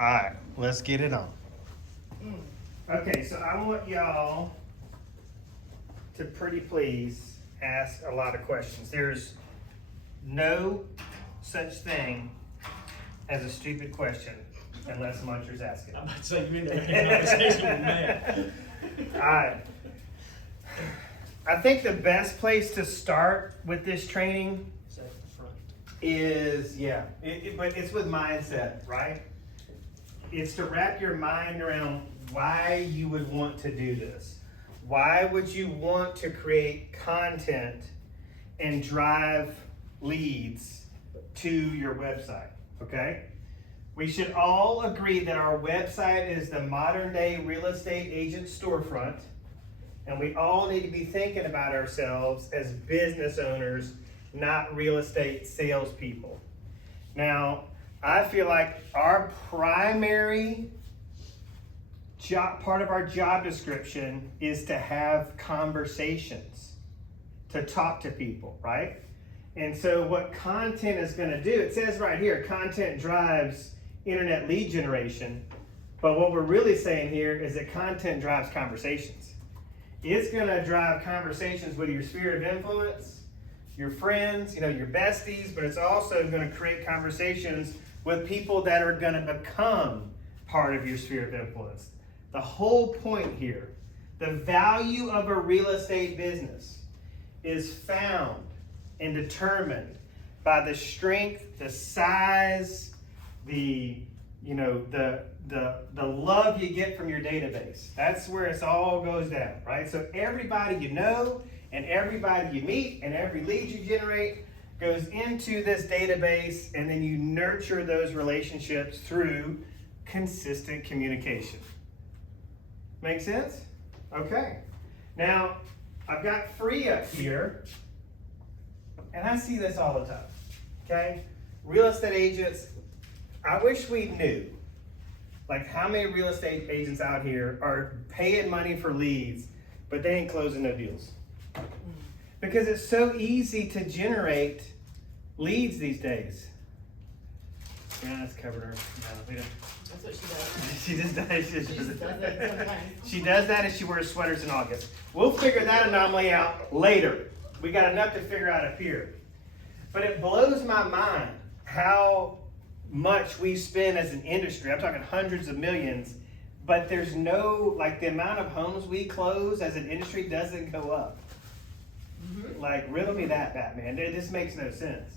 All right, let's get it on. Okay, so I want y'all to pretty please ask a lot of questions. There's no such thing as a stupid question unless Muncher's asking. I'm about to say, you in there having a conversation with man. All right. I think the best place to start with this training Say at the front. is, but it's with mindset, right? It's to wrap your mind around why you would want to do this. Why would you want to create content and drive leads to your website, okay? We should all agree that our website is the modern day real estate agent storefront, and we all need to be thinking about ourselves as business owners, not real estate salespeople. Now, I feel like our primary part of our job description is to have conversations, to talk to people, right? And so what content is going to do, it says right here, content drives internet lead generation. But what we're really saying here is that content drives conversations. It's going to drive conversations with your sphere of influence, your friends, your besties, but it's also going to create conversations with people that are going to become part of your sphere of influence. The whole point here, the value of a real estate business is found and determined by the strength, the size, the love you get from your database. That's where it all goes down, right? So everybody you know and everybody you meet and every lead you generate goes into this database, and then you nurture those relationships through consistent communication. Make sense? Okay. Now, I've got free up here, and I see this all the time, okay? Real estate agents, I wish we knew, like how many real estate agents out here are paying money for leads, but they ain't closing no deals. Because it's so easy to generate leads these days. Yeah, that's covered her. No, That's what she does. she just does. She just does that sometimes. She does that and she wears sweaters in August. We'll figure that anomaly out later. We got enough to figure out up here. But it blows my mind how much we spend as an industry. I'm talking hundreds of millions, but there's no, like the amount of homes we close as an industry doesn't go up. Mm-hmm. Like, riddle me that, Batman. It just makes no sense.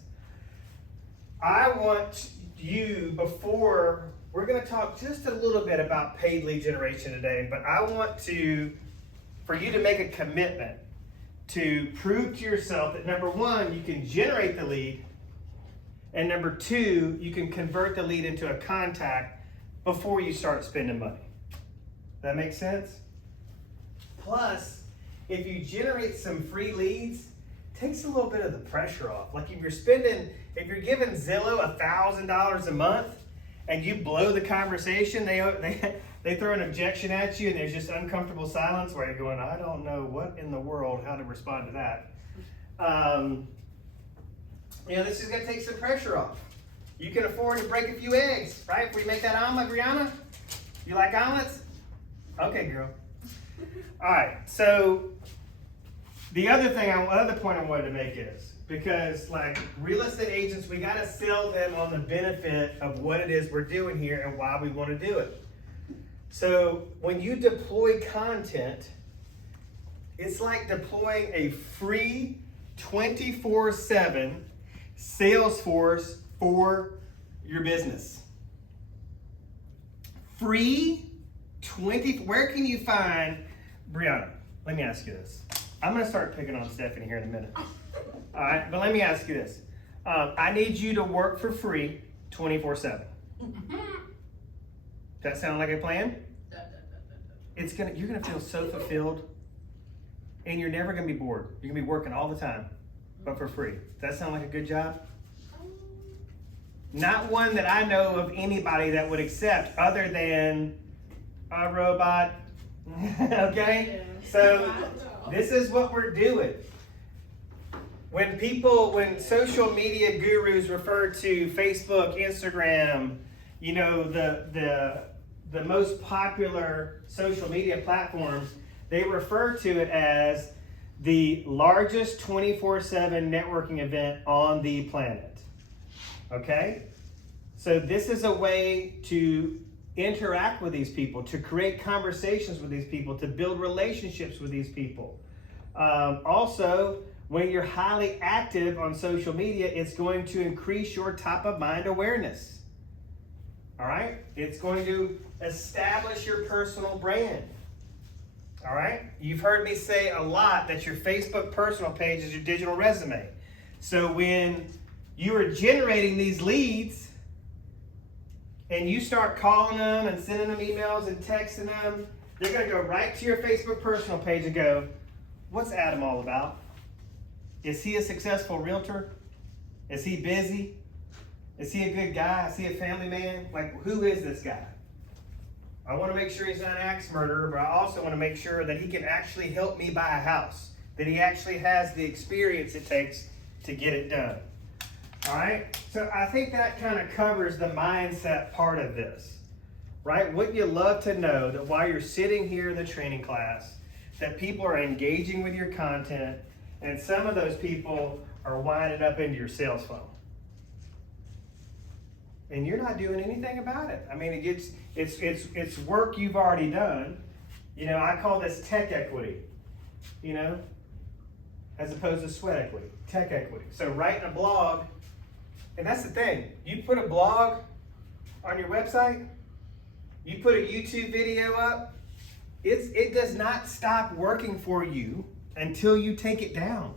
I want you, before, we're going to talk just a little bit about paid lead generation today, but I want for you to make a commitment to prove to yourself that number one, you can generate the lead, and number two, you can convert the lead into a contact before you start spending money. That makes sense? Plus, if you generate some free leads, it takes a little bit of the pressure off. Like if you're giving Zillow $1,000 a month and you blow the conversation, they throw an objection at you and there's just uncomfortable silence where you're going, I don't know what in the world, how to respond to that. This is gonna take some pressure off. You can afford to break a few eggs, right? If we make that omelet, Brianna? You like omelets? Okay, girl. All right, so the other point I wanted to make is, because like real estate agents, we gotta sell them on the benefit of what it is we're doing here and why we wanna do it. So when you deploy content, it's like deploying a free 24/7 Salesforce for your business. Free where can you find, Brianna, let me ask you this. I'm going to start picking on Stephanie here in a minute. All right, but let me ask you this. I need you to work for free 24/7. Does that sound like a plan? You're going to feel so fulfilled, and you're never going to be bored. You're going to be working all the time, but for free. Does that sound like a good job? Not one that I know of anybody that would accept other than a robot. Okay? So this is what we're doing. When social media gurus refer to Facebook, Instagram, you know, the most popular social media platforms, they refer to it as the largest 24/7 networking event on the planet. Okay? So this is a way to interact with these people, to create conversations with these people, to build relationships with these people. Also, when you're highly active on social media, it's going to increase your top of mind awareness. All right? It's going to establish your personal brand. All right? You've heard me say a lot that your Facebook personal page is your digital resume. So when you are generating these leads and you start calling them and sending them emails and texting them, they're going to go right to your Facebook personal page and go, what's Adam all about? Is he a successful realtor? Is he busy? Is he a good guy? Is he a family man? Like, who is this guy? I want to make sure he's not an axe murderer, but I also want to make sure that he can actually help me buy a house, that he actually has the experience it takes to get it done. All right? So I think that kind of covers the mindset part of this, right? Wouldn't you love to know that while you're sitting here in the training class, that people are engaging with your content, and some of those people are winding up into your sales funnel? And you're not doing anything about it. I mean, it's work you've already done. You know, I call this tech equity, you know, as opposed to sweat equity, tech equity. So writing a blog, and that's the thing, you put a blog on your website, you put a YouTube video up, it does not stop working for you until you take it down.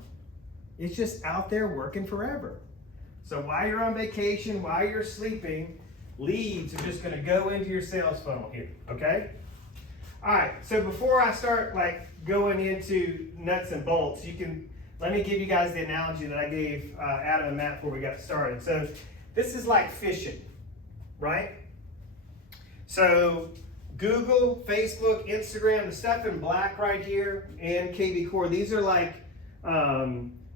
It's just out there working forever. So while you're on vacation, while you're sleeping, leads are just going to go into your sales funnel here, okay? All right, so before I start like going into nuts and bolts, let me give you guys the analogy that I gave Adam and Matt before we got started. So this is like fishing, right? So Google, Facebook, Instagram, the stuff in black right here, and KB Core, these are like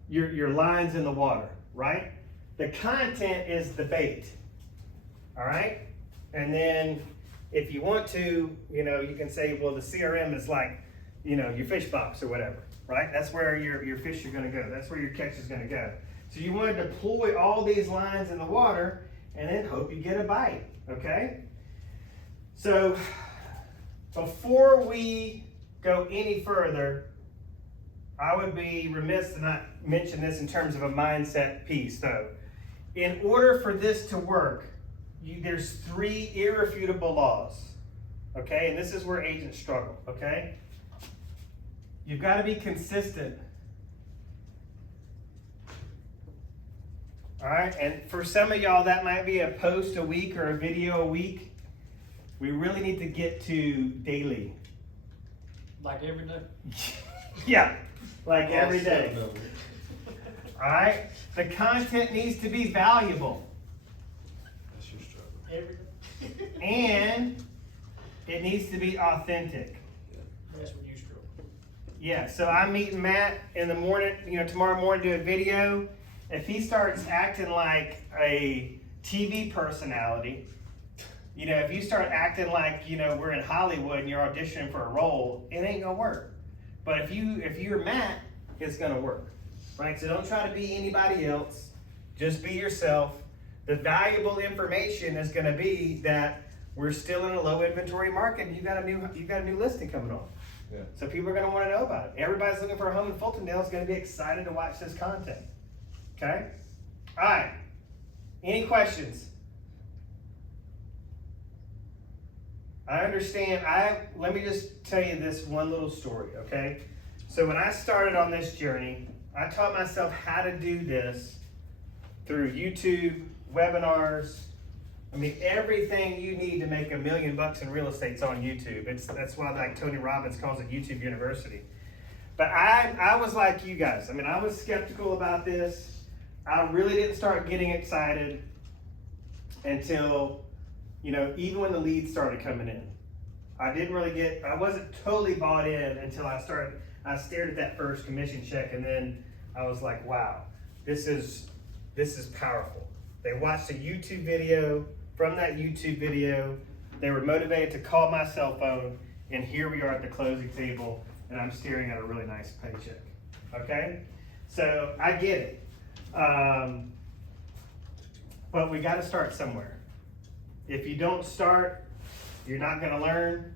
your lines in the water, right? The content is the bait, all right? And then if you want to, you know, you can say, well, the CRM is like, you know, your fish box or whatever, right? That's where your fish are gonna go. That's where your catch is gonna go. So you wanna deploy all these lines in the water and then hope you get a bite, okay? So before we go any further, I would be remiss to not mention this in terms of a mindset piece though. In order for this to work, there's 3 irrefutable laws, okay? And this is where agents struggle, okay? You've got to be consistent, all right? And for some of y'all, that might be a post a week or a video a week. We really need to get to daily. Like every day? Yeah, like every day. All right? The content needs to be valuable. That's your struggle. Every day? And it needs to be authentic. That's what you struggle. Yeah, so I'm meeting Matt in the morning, you know, tomorrow morning to do a video. If he starts acting like a TV personality, you know, if you start acting like, you know, we're in Hollywood and you're auditioning for a role, it ain't gonna work. But if you're Matt, it's gonna work. Right? So don't try to be anybody else. Just be yourself. The valuable information is going to be that we're still in a low inventory market and you've got a new listing coming on. Yeah. So people are going to want to know about it. Everybody's looking for a home in Fultondale is going to be excited to watch this content. Okay? All right. Any questions? I understand. Let me just tell you this one little story, okay? So when I started on this journey, I taught myself how to do this through YouTube, webinars. I mean, everything you need to make $1 million in real estate's on YouTube. That's why like Tony Robbins calls it YouTube University. But I was like you guys. I mean, I was skeptical about this. I really didn't start getting excited until, you know, even when the leads started coming in. I wasn't totally bought in until I stared at that first commission check, and then I was like, wow, this is powerful. They watched a YouTube video from that YouTube video. They were motivated to call my cell phone, and here we are at the closing table, and I'm staring at a really nice paycheck. Okay? So I get it. But we got to start somewhere. If you don't start, you're not going to learn.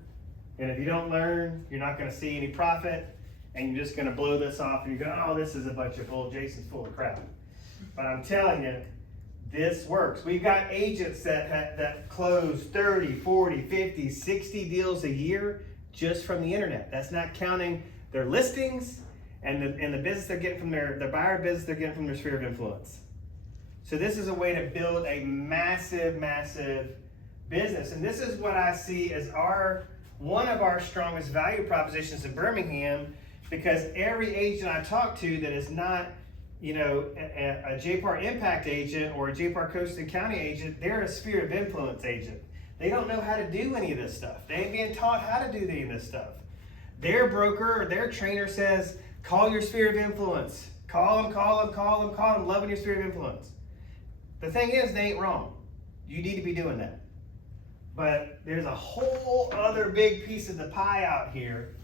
And if you don't learn, you're not going to see any profit. And you're just going to blow this off and you're going, oh, this is a bunch of bull. Jason's full of crap. But I'm telling you, this works. We've got agents that close 30, 40, 50, 60 deals a year just from the internet. That's not counting their listings and the business they're getting from their buyer business they're getting from their sphere of influence. So this is a way to build a massive, massive business. And this is what I see as one of our strongest value propositions in Birmingham, because every agent I talk to that is not, a JPAR Impact agent or a JPAR Coastal County agent, they're a sphere of influence agent. They don't know how to do any of this stuff. They ain't being taught how to do any of this stuff. Their broker or their trainer says, call your sphere of influence. Call them, loving your sphere of influence. The thing is, they ain't wrong. You need to be doing that. But there's a whole other big piece of the pie out here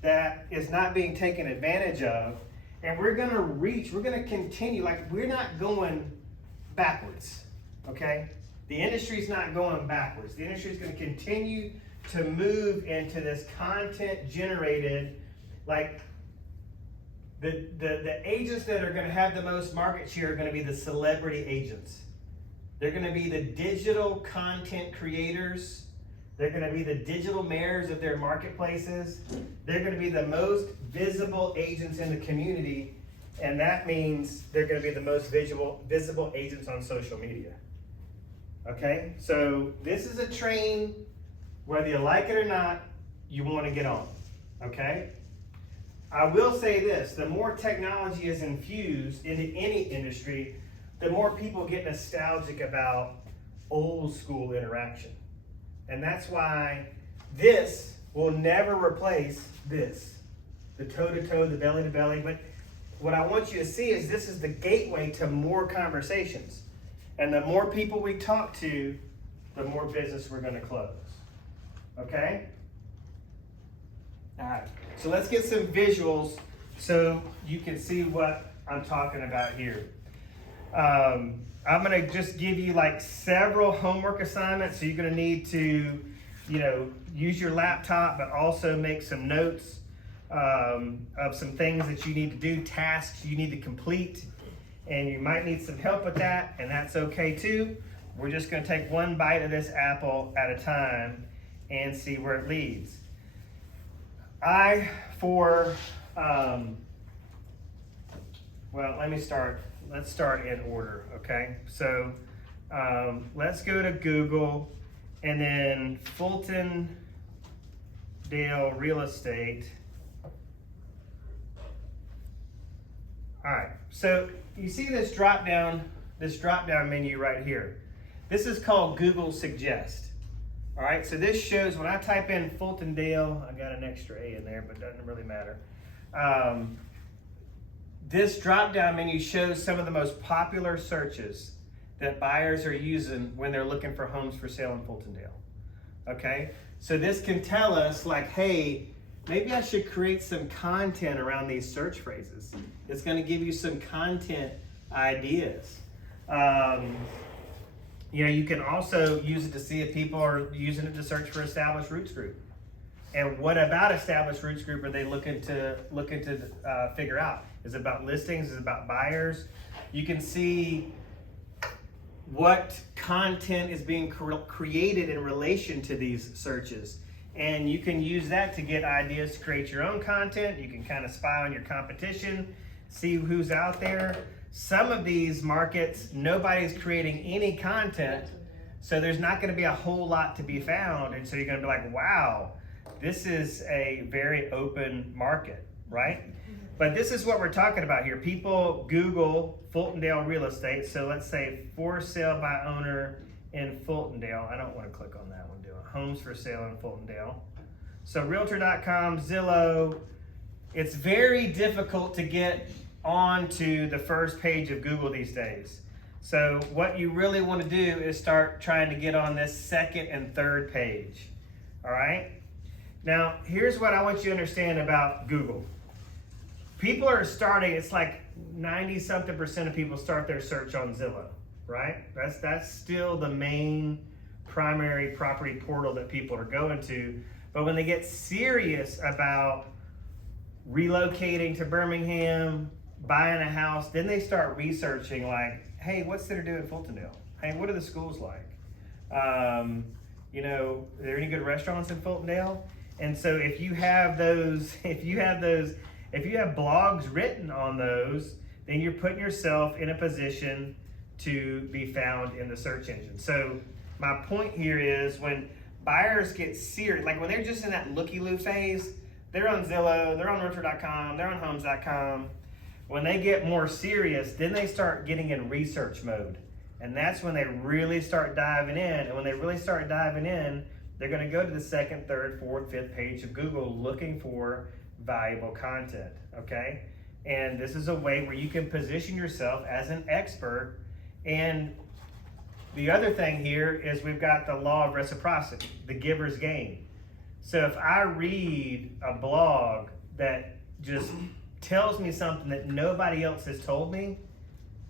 that is not being taken advantage of. And we're going to continue, we're not going backwards, okay? The industry's not going backwards. The industry is going to continue to move into this content generated, the agents that are going to have the most market share are going to be the celebrity agents. They're going to be the digital content creators. They're going to be the digital mayors of their marketplaces. They're going to be the most visible agents in the community, and that means they're going to be the most visible agents on social media. Okay? So this is a train, whether you like it or not, you want to get on. Okay? I will say this, the more technology is infused into any industry, the more people get nostalgic about old school interaction. And that's why this will never replace this. The toe-to-toe, the belly-to-belly. But what I want you to see is this is the gateway to more conversations. And the more people we talk to, the more business we're going to close. Okay? All right. So let's get some visuals so you can see what I'm talking about here. I'm going to just give you several homework assignments. So you're going to need to, use your laptop, but also make some notes of some things that you need to do, tasks you need to complete. And you might need some help with that, and that's okay too. We're just going to take one bite of this apple at a time and see where it leads. Let's start in order, okay? So let's go to Google and then Fultondale Real Estate. All right, so you see this drop down menu right here. This is called Google Suggest. All right, so this shows when I type in Fultondale, I got an extra A in there, but it doesn't really matter. This drop-down menu shows some of the most popular searches that buyers are using when they're looking for homes for sale in Fultondale. Okay, so this can tell us hey, maybe I should create some content around these search phrases. It's going to give you some content ideas. You can also use it to see if people are using it to search for established roots group. And what about established roots group are they looking to figure out? Is it about listings? Is it about buyers? You can see what content is being created in relation to these searches. And you can use that to get ideas to create your own content. You can kind of spy on your competition, see who's out there. Some of these markets, nobody's creating any content, so there's not going to be a whole lot to be found. And so you're going to be like, wow, this is a very open market, right? But this is what we're talking about here. People Google Fultondale Real Estate. So let's say for sale by owner in Fultondale. I don't want to click on that one, do it. Homes for sale in Fultondale. So Realtor.com, Zillow. It's very difficult to get onto the first page of Google these days. So what you really want to do is start trying to get on this second and third page. All right? Now, here's what I want you to understand about Google. People are starting, it's like 90-something% of people start their search on Zillow, right? That's still the main primary property portal that people are going to. But when they get serious about relocating to Birmingham, buying a house, then they start researching like, hey, what's there to do in Fultondale? Hey, what are the schools like? Are there any good restaurants in Fultondale? And so if you have blogs written on those, then you're putting yourself in a position to be found in the search engine. So my point here is when buyers get serious, like when they're just in that looky-loo phase, they're on Zillow, they're on Realtor.com, they're on Homes.com. When they get more serious, then they start getting in research mode. And that's when they really start diving in. And when they really start diving in, they're going to go to the second, third, fourth, fifth page of Google looking for valuable content, okay? And this is a way where you can position yourself as an expert. And the other thing here is we've got the law of reciprocity, the giver's gain. So if I read a blog that just tells me something that nobody else has told me,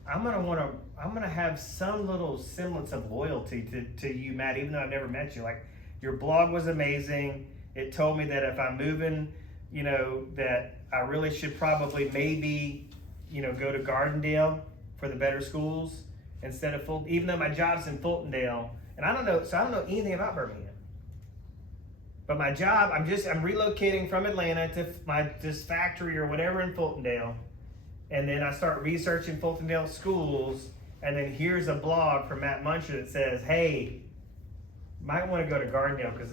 I'm gonna have some little semblance of loyalty to you, Matt, even though I've never met you. Like, your blog was amazing. It told me that if I'm moving, that I really should probably maybe, go to Gardendale for the better schools instead of Fulton, even though my job's in Fultondale. And I don't know anything about Birmingham. But my job, I'm relocating from Atlanta to this factory or whatever in Fultondale. And then I start researching Fultondale schools. And then here's a blog from Matt Muncher that says, hey, might want to go to Gardendale because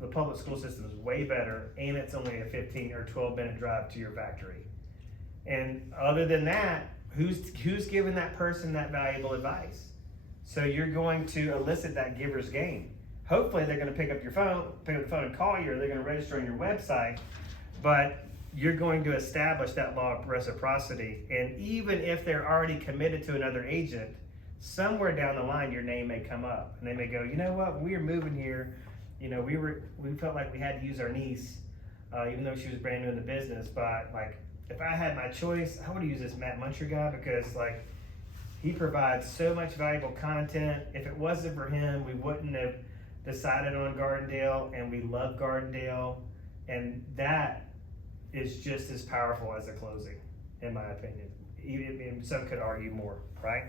the public school system is way better. And it's only a 15 or 12-minute drive to your factory. And other than that, who's giving that person that valuable advice? So you're going to elicit that giver's gain. Hopefully they're going to pick up the phone and call you, or they're going to register on your website, but you're going to establish that law of reciprocity. And even if they're already committed to another agent, somewhere down the line your name may come up, and they may go, you know what, when we were moving here, we felt like we had to use our niece, even though she was brand new in the business. But like, if I had my choice, I would use this Matt Muncher guy because like he provides so much valuable content. If it wasn't for him, we wouldn't have decided on Gardendale, and we love Gardendale, and that is just as powerful as a closing, in my opinion. Even some could argue more, right?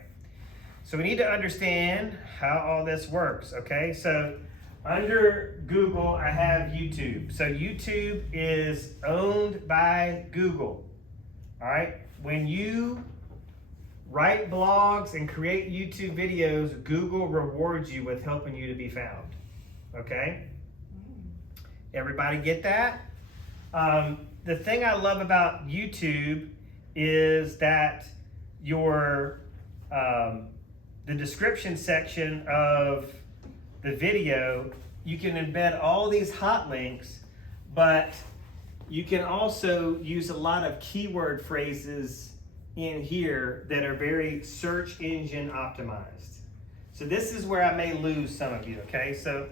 So we need to understand how all this works, okay? So under Google, I have YouTube. So YouTube is owned by Google, all right? When you write blogs and create YouTube videos, Google rewards you with helping you to be found. Okay? Everybody get that? The thing I love about YouTube is that the description section of the video, you can embed all these hot links, but you can also use a lot of keyword phrases in here that are very search engine optimized. So this is where I may lose some of you, okay? So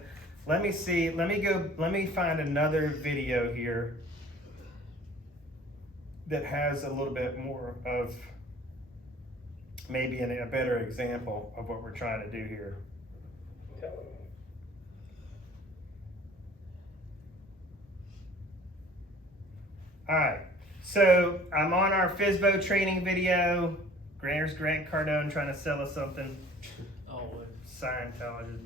let me see, let me find another video here that has a little bit more of maybe a better example of what we're trying to do here. All right, so I'm on our FSBO training video. There's Grant Cardone trying to sell us something. Scientology.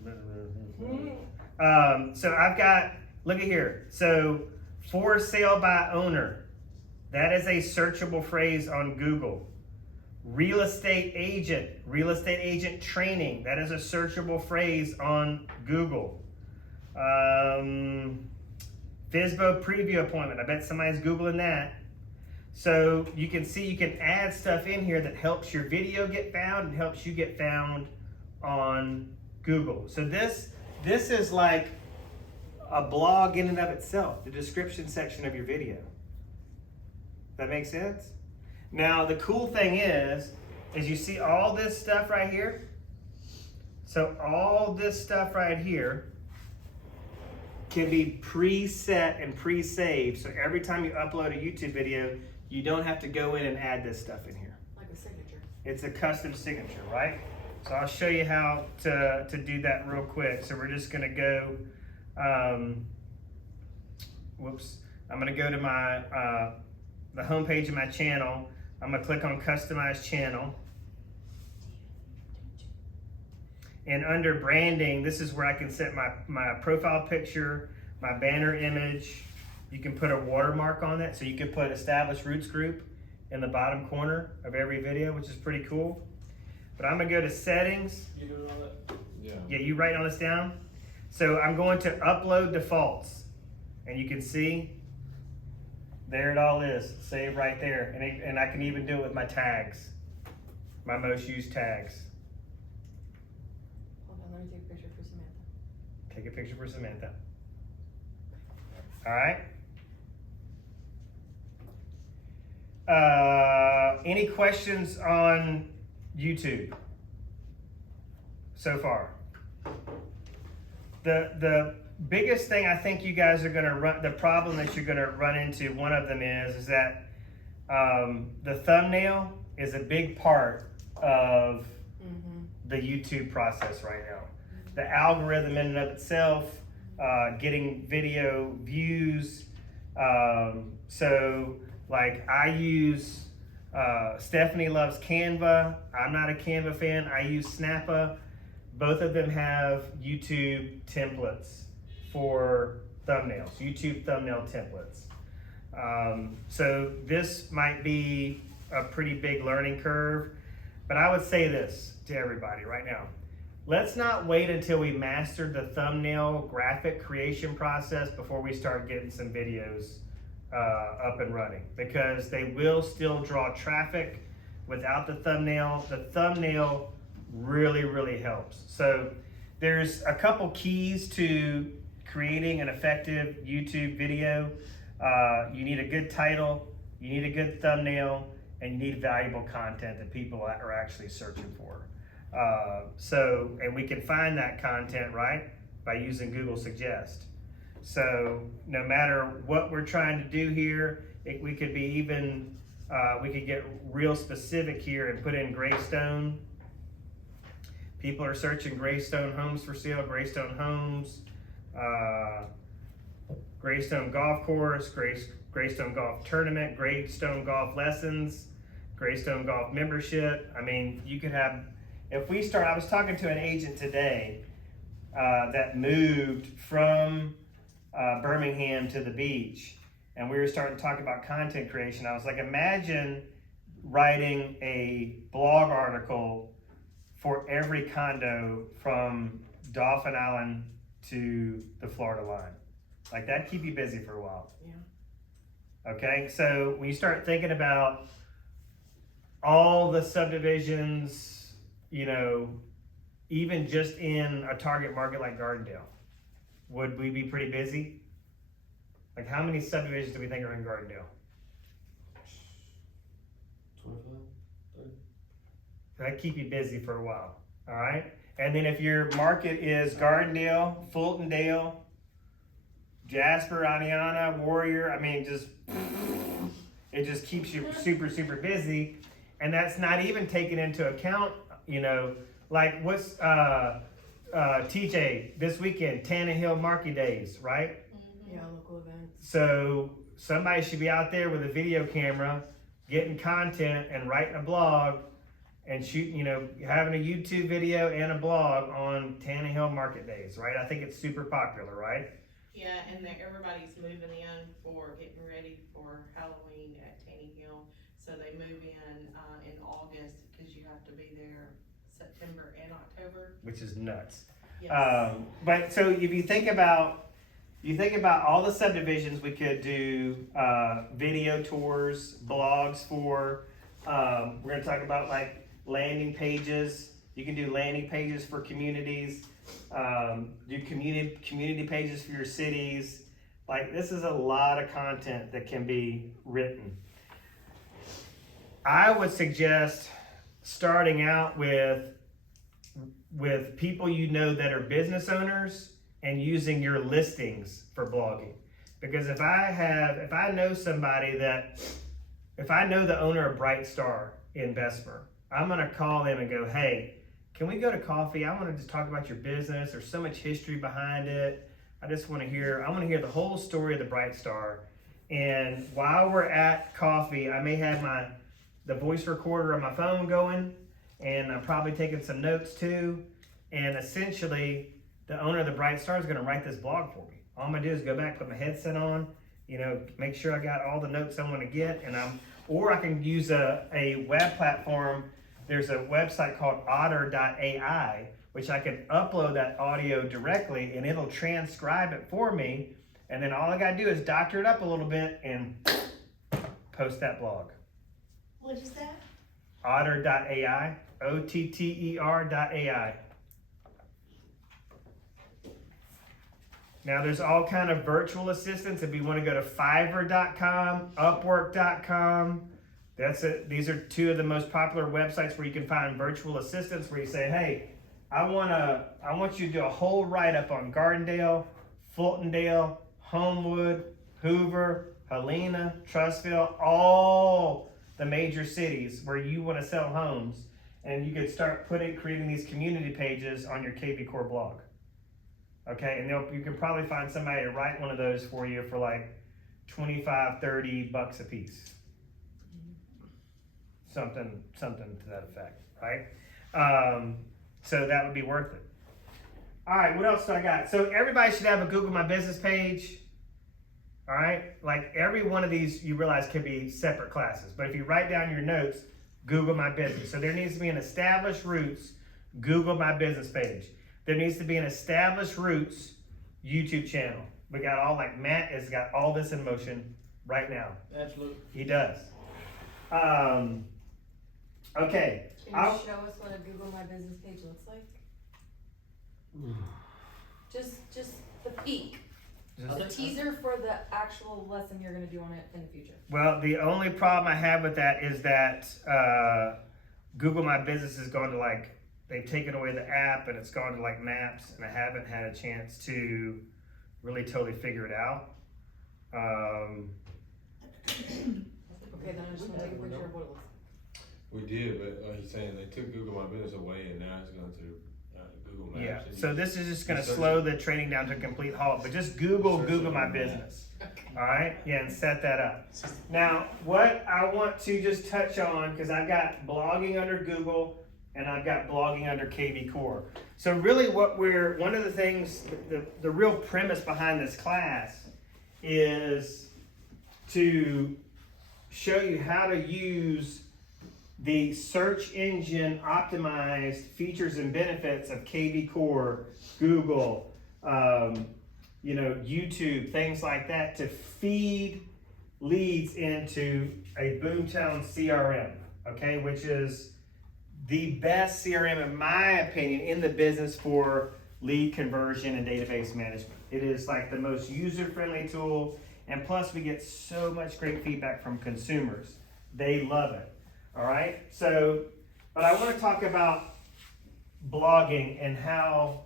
So I've got, look at here. So for sale by owner, that is a searchable phrase on Google. Real estate agent training, that is a searchable phrase on Google. FSBO preview appointment, I bet somebody's Googling that. So you can see you can add stuff in here that helps your video get found and helps you get found on Google. So this is like a blog in and of itself, the description section of your video. That makes sense? Now, the cool thing is, is you see all this stuff right here. So all this stuff right here can be preset and pre-saved. So every time you upload a YouTube video, you don't have to go in and add this stuff in here. Like a signature. It's a custom signature, right? So I'll show you how to do that real quick. So we're just gonna go, I'm gonna go to my, the homepage of my channel. I'm gonna click on Customize Channel. And under branding, this is where I can set my profile picture, my banner image. You can put a watermark on that. So you can put Established Roots Group in the bottom corner of every video, which is pretty cool. But I'm gonna go to settings. You doing all that? Yeah. Yeah, you writing all this down? So I'm going to upload defaults. And you can see, there it all is, saved right there. And I can even do it with my tags, my most used tags. Hold on, let me take a picture for Samantha. Take a picture for Samantha. All right. Any questions on YouTube so far? The biggest thing I think you guys are gonna run, the problem that you're gonna run into, one of them is that the thumbnail is a big part of the YouTube process right now. The algorithm in and of itself, getting video views. So like I use, Stephanie loves Canva. I'm not a Canva fan. I use Snappa. Both of them have YouTube templates for thumbnails, YouTube thumbnail templates. So this might be a pretty big learning curve, but I would say this to everybody right now. Let's not wait until we master the thumbnail graphic creation process before we start getting some videos up and running, because they will still draw traffic without the thumbnail. The thumbnail really, really helps. So there's a couple keys to creating an effective YouTube video. You need a good title, you need a good thumbnail, and you need valuable content that people are actually searching for. And we can find that content, right, by using Google Suggest. So no matter what we're trying to do here, we could be even, we could get real specific here and put in Greystone. People are searching Greystone homes for sale, Greystone homes, Greystone golf course, Greystone golf tournament, Greystone golf lessons, Greystone golf membership. I mean, you could have, if we start, I was talking to an agent today that moved from Birmingham to the beach, and we were starting to talk about content creation. I was like, imagine writing a blog article for every condo from Dauphin Island to the Florida line. Like, that'd keep you busy for a while. Yeah. Okay, so when you start thinking about all the subdivisions, you know, even just in a target market like Gardendale, would we be pretty busy? Like, how many subdivisions do we think are in Gardendale? 25, 30. That'd keep you busy for a while, all right? And then if your market is Gardendale, Fultondale, Jasper, Aniana, Warrior, I mean, it just keeps you super, super busy. And that's not even taking into account, you know, like what's TJ this weekend, Tanner Hill Market Days, right? Yeah, local events. So somebody should be out there with a video camera, getting content and writing a blog and shooting, you know, having a YouTube video and a blog on Tanner Hill Market Days, right? I think it's super popular, right? Yeah, and everybody's moving in for getting ready for Halloween at Tanning Hill. So they move in August because you have to be there September and October. Which is nuts. Yes. But so if you think about all the subdivisions we could do video tours, blogs for. We're gonna talk about like landing pages. You can do landing pages for communities. Do community pages for your cities. Like, this is a lot of content that can be written. I would suggest starting out with people you know that are business owners and using your listings for blogging. Because if I know the owner of Bright Star in Bessemer, I'm gonna call them and go, hey, can we go to coffee? I wanna just talk about your business. There's so much history behind it. I wanna hear the whole story of the Bright Star. And while we're at coffee, I may have the voice recorder on my phone going, and I'm probably taking some notes too. And essentially, the owner of the Bright Star is gonna write this blog for me. All I'm gonna do is go back, put my headset on, make sure I got all the notes I wanna get, or I can use a web platform. There's a website called otter.ai, which I can upload that audio directly and it'll transcribe it for me. And then all I gotta do is doctor it up a little bit and post that blog. What is that? Otter.ai, OTTER.ai. Now there's all kind of virtual assistants. If you want to go to Fiverr.com, Upwork.com, that's it. These are two of the most popular websites where you can find virtual assistants where you say, hey, I want you to do a whole write-up on Gardendale, Fultondale, Homewood, Hoover, Helena, Trussville, all the major cities where you want to sell homes, and you could start creating these community pages on your KB Core blog. Okay, and you can probably find somebody to write one of those for you for like $25-30 a piece. Something to that effect, right? So that would be worth it. All right, what else do I got? So everybody should have a Google My Business page. All right, like every one of these you realize could be separate classes, but if you write down your notes, Google My Business. So there needs to be an Established Roots Google My Business page. There needs to be an Established Roots YouTube channel. We got Matt has got all this in motion right now. Absolutely. He does. Okay. Can you show us what a Google My Business page looks like? Just the peek. The teaser for the actual lesson you're going to do on it in the future. Well, the only problem I have with that is that Google My Business has gone to they've taken away the app and it's gone to Maps, and I haven't had a chance to really totally figure it out. Okay, then I just want to take a picture of what it looks like. We did, but like he's saying, they took Google My Business away and now it's going to Google Maps. Yeah, so this is just going to slow the training down to a complete halt, but just Google My Business. All right, yeah, and set that up. Now, what I want to just touch on, because I've got blogging under Google and I've got blogging under KB Core. So really one of the things, the real premise behind this class is to show you how to use the search engine optimized features and benefits of KB Core, Google, YouTube, things like that, to feed leads into a Boomtown CRM, okay, which is the best CRM, in my opinion, in the business for lead conversion and database management. It is like the most user-friendly tool, and plus we get so much great feedback from consumers. They love it. All right, so, but I want to talk about blogging and how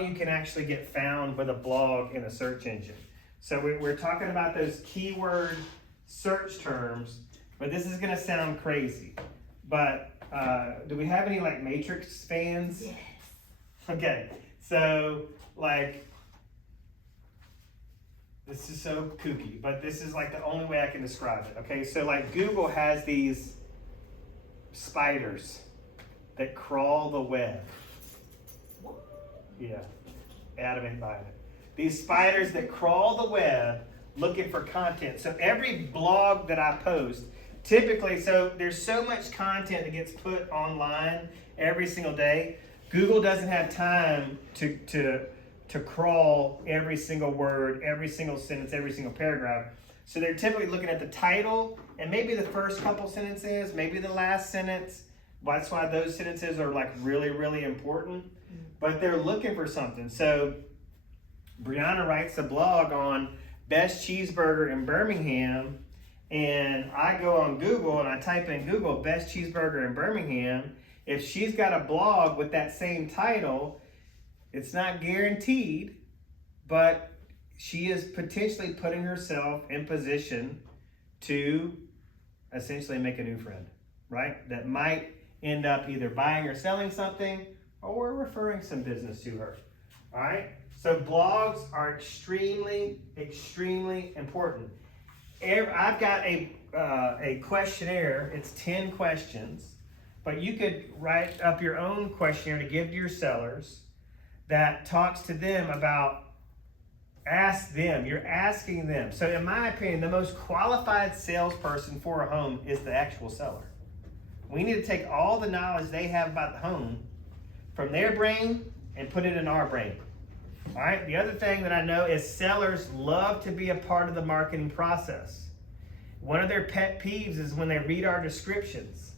you can actually get found with a blog in a search engine. So we're talking about those keyword search terms, but this is going to sound crazy. But do we have any Matrix fans? Yes. Okay, so this is so kooky, but this is the only way I can describe it. Okay, so Google has these spiders that crawl the web. Yeah, Adam ain't buying it. These spiders that crawl the web looking for content. So every blog that I post, typically, so there's so much content that gets put online every single day. Google doesn't have time to crawl every single word, every single sentence, every single paragraph. So they're typically looking at the title and maybe the first couple sentences, maybe the last sentence. That's why those sentences are really, really important. But they're looking for something. So Brianna writes a blog on best cheeseburger in Birmingham, and I go on Google and I type in Google best cheeseburger in Birmingham, if she's got a blog with that same title, it's not guaranteed, but she is potentially putting herself in position to essentially make a new friend, right? That might end up either buying or selling something, or we're referring some business to her, all right? So blogs are extremely, extremely important. I've got a questionnaire. It's 10 questions, but you could write up your own questionnaire to give to your sellers that talks to them about, ask them, you're asking them. So in my opinion, the most qualified salesperson for a home is the actual seller. We need to take all the knowledge they have about the home from their brain and put it in our brain. All right, the other thing that I know is sellers love to be a part of the marketing process. One of their pet peeves is when they read our descriptions,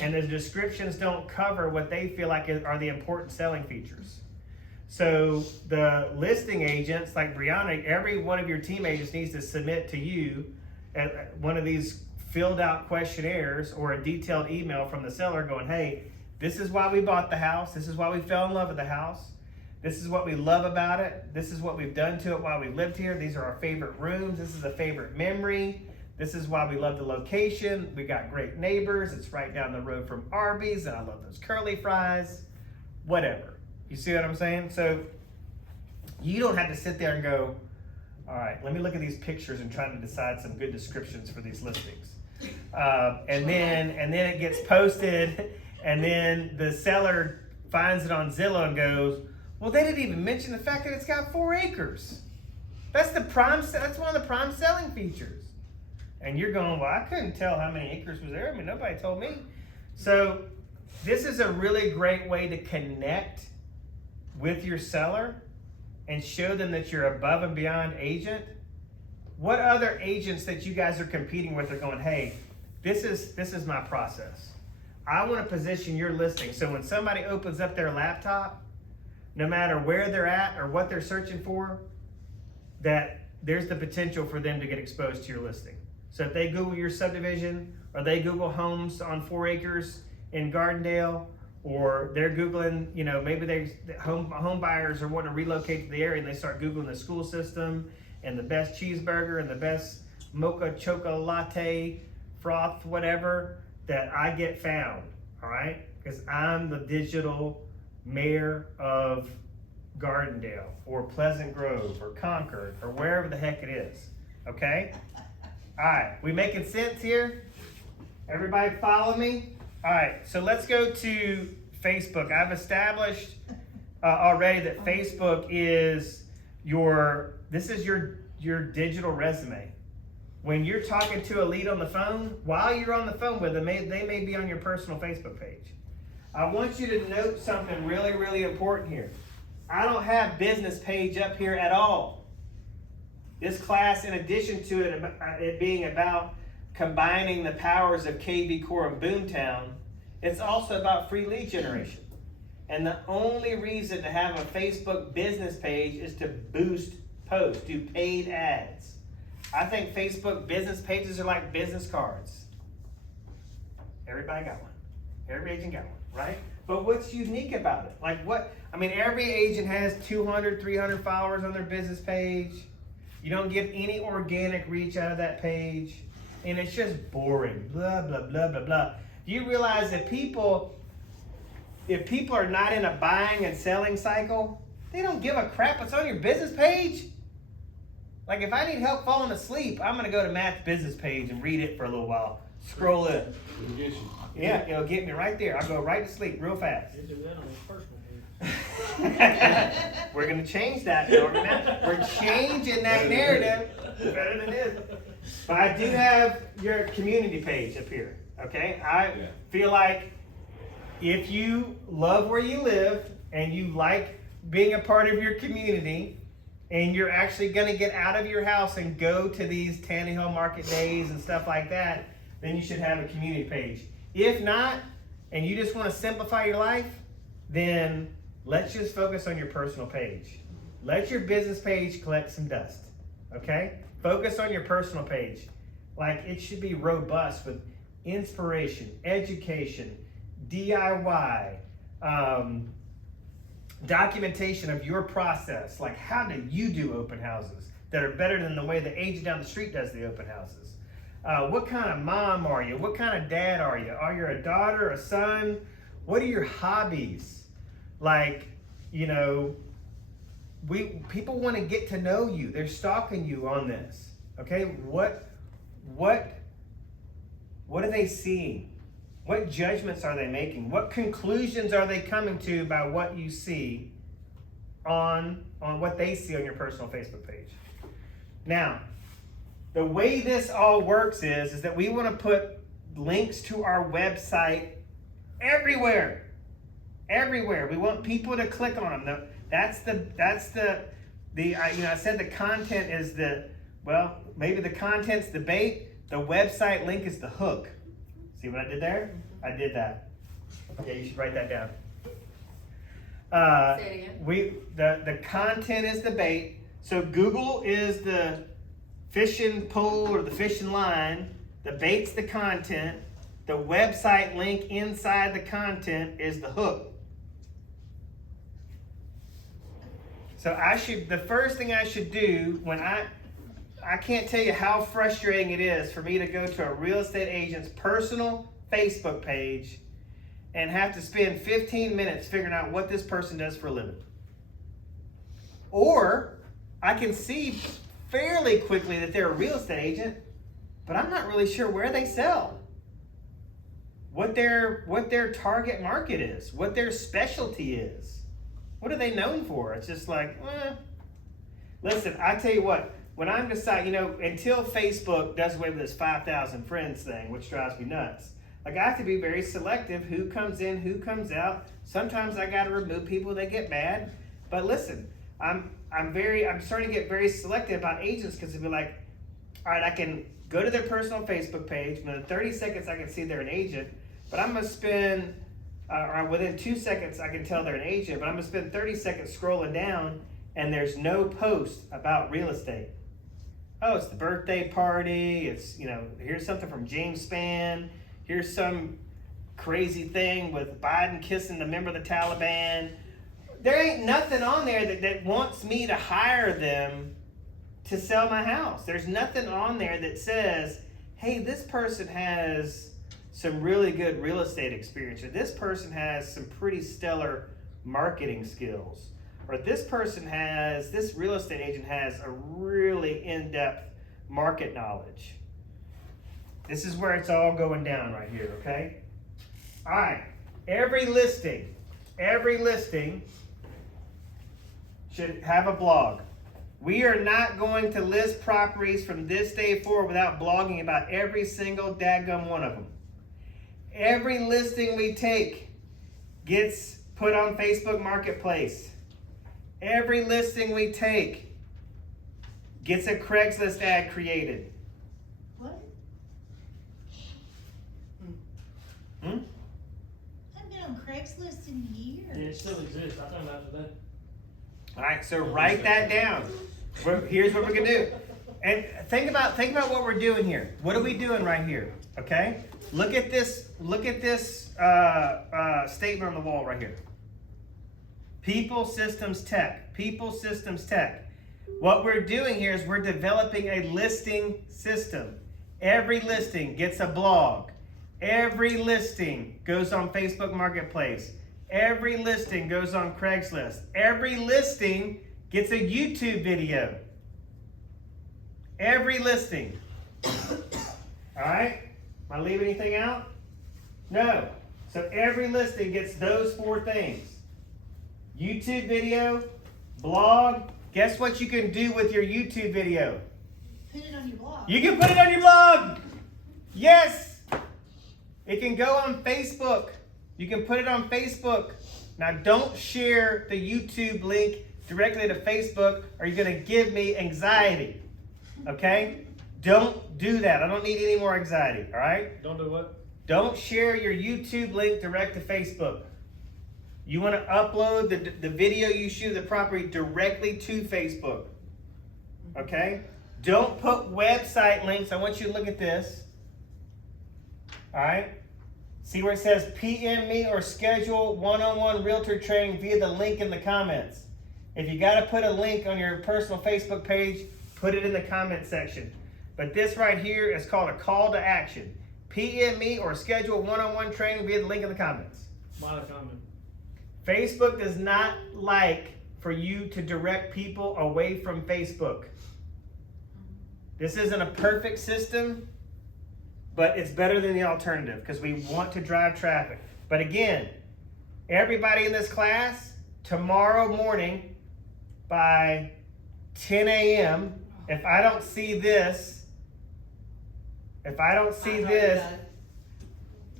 and the descriptions don't cover what they feel like are the important selling features. So the listing agents, like Brianna, every one of your team agents needs to submit to you one of these filled out questionnaires or a detailed email from the seller going, hey, this is why we bought the house. This is why we fell in love with the house. This is what we love about it. This is what we've done to it while we lived here. These are our favorite rooms. This is a favorite memory. This is why we love the location. We got great neighbors. It's right down the road from Arby's, and I love those curly fries. Whatever. You see what I'm saying? So you don't have to sit there and go, all right, let me look at these pictures and try to decide some good descriptions for these listings. And then it gets posted, and then the seller finds it on Zillow and goes, well, they didn't even mention the fact that it's got 4 acres. That's one of the prime selling features. And you're going, well, I couldn't tell how many acres was there. I mean, nobody told me. So this is a really great way to connect with your seller and show them that you're above and beyond agent. What other agents that you guys are competing with are going, hey, this is my process. I want to position your listing so when somebody opens up their laptop, no matter where they're at or what they're searching for, that there's the potential for them to get exposed to your listing. So if they Google your subdivision, or they Google homes on 4 acres in Gardendale, or they're Googling, maybe home buyers are wanting to relocate to the area and they start Googling the school system and the best cheeseburger and the best mocha choco latte, froth, whatever, that I get found, all right? Because I'm the digital mayor of Gardendale or Pleasant Grove or Concord or wherever the heck it is, okay? All right, we making sense here? Everybody follow me? All right, so let's go to Facebook. I've established already that Facebook is your digital resume. When you're talking to a lead on the phone, while you're on the phone with them, they may be on your personal Facebook page. I want you to note something really, really important here. I don't have business page up here at all. This class, in addition to it being about combining the powers of KV Core and Boomtown, it's also about free lead generation. And the only reason to have a Facebook business page is to boost posts, do paid ads. I think Facebook business pages are like business cards. Everybody got one. Every agent got one, right? But what's unique about it? Every agent has 200, 300 followers on their business page. You don't get any organic reach out of that page. And it's just boring, blah, blah, blah, blah, blah. Do you realize that if people are not in a buying and selling cycle, they don't give a crap what's on your business page? Like if I need help falling asleep, I'm gonna go to Matt's business page and read it for a little while. Scroll in. It'll get you. Yeah, it'll get me right there. I'll go right to sleep real fast. You do that on your personal page. We're gonna change that. We're changing that narrative. Better than this. But I do have your community page up here. Okay? I feel like if you love where you live and you like being a part of your community, and you're actually going to get out of your house and go to these Tannehill Market Days and stuff like that, then you should have a community page. If not, and you just want to simplify your life, then let's just focus on your personal page. Let your business page collect some dust, okay? Focus on your personal page. Like, it should be robust with inspiration, education, DIY, documentation of your process. Like, how do you do open houses that are better than the way the agent down the street does the open houses? What kind of mom are you? What kind of dad are you? Are you a daughter, a son? What are your hobbies? Like, you know, people want to get to know you. They're stalking you on this. Okay, what are they seeing? What judgments are they making? What conclusions are they coming to by what you see on what they see on your personal Facebook page? Now, the way this all works is that we want to put links to our website everywhere. Everywhere. We want people to click on them. I said the content is maybe the content's the bait. The website link is the hook. See what I did there? I did that. Yeah, you should write that down. Say it again. The content is the bait. So Google is the fishing pole or the fishing line. The bait's the content. The website link inside the content is the hook. So the first thing I should do when I can't tell you how frustrating it is for me to go to a real estate agent's personal Facebook page and have to spend 15 minutes figuring out what this person does for a living. Or I can see fairly quickly that they're a real estate agent, but I'm not really sure where they sell, what their target market is, what their specialty is. What are they known for? It's just like, Listen, I tell you what, when I'm deciding, until Facebook does away with this 5,000 friends thing, which drives me nuts, like, I have to be very selective who comes in, who comes out. Sometimes I got to remove people that get mad. But listen, I'm starting to get very selective about agents because it'd be like, all right, I can go to their personal Facebook page, and in 30 seconds I can see they're an agent, but I'm gonna spend, or within 2 seconds I can tell they're an agent, but I'm gonna spend 30 seconds scrolling down, and there's no post about real estate. Oh, it's the birthday party. It's, here's something from James Spann. Here's some crazy thing with Biden kissing the member of the Taliban. There ain't nothing on there that wants me to hire them to sell my house. There's nothing on there that says, hey, this person has some really good real estate experience, or this person has some pretty stellar marketing skills, or this real estate agent has a really in-depth market knowledge. This is where it's all going down right here, okay? All right, every listing should have a blog. We are not going to list properties from this day forward without blogging about every single dadgum one of them. Every listing we take gets put on Facebook Marketplace. Every listing we take gets a Craigslist ad created. What? Hmm? I haven't been on Craigslist in years. Yeah, it still exists. I found out today. All right, so write that down. Here's what we're gonna do. And think about what we're doing here. What are we doing right here? Okay? Look at this statement on the wall right here. People, systems, tech. People, systems, tech. What we're doing here is we're developing a listing system. Every listing gets a blog. Every listing goes on Facebook Marketplace. Every listing goes on Craigslist. Every listing gets a YouTube video. Every listing. All right? Am I leaving anything out? No. So every listing gets those 4 things. YouTube video, blog. Guess what you can do with your YouTube video? Put it on your blog. You can put it on your blog. Yes. It can go on Facebook. You can put it on Facebook. Now, don't share the YouTube link directly to Facebook, or you're going to give me anxiety. Okay? Don't do that. I don't need any more anxiety. All right? Don't do what? Don't share your YouTube link direct to Facebook. You want to upload the video you shoot of the property directly to Facebook. Okay? Don't put website links. I want you to look at this. All right. See where it says PM me or schedule one-on-one realtor training via the link in the comments. If you got to put a link on your personal Facebook page, put it in the comment section. But this right here is called a call to action. PM me or schedule one-on-one training via the link in the comments. Why the comment? Facebook does not like for you to direct people away from Facebook. This isn't a perfect system, but it's better than the alternative because we want to drive traffic. But again, everybody in this class, tomorrow morning by 10 a.m., if I don't see this, all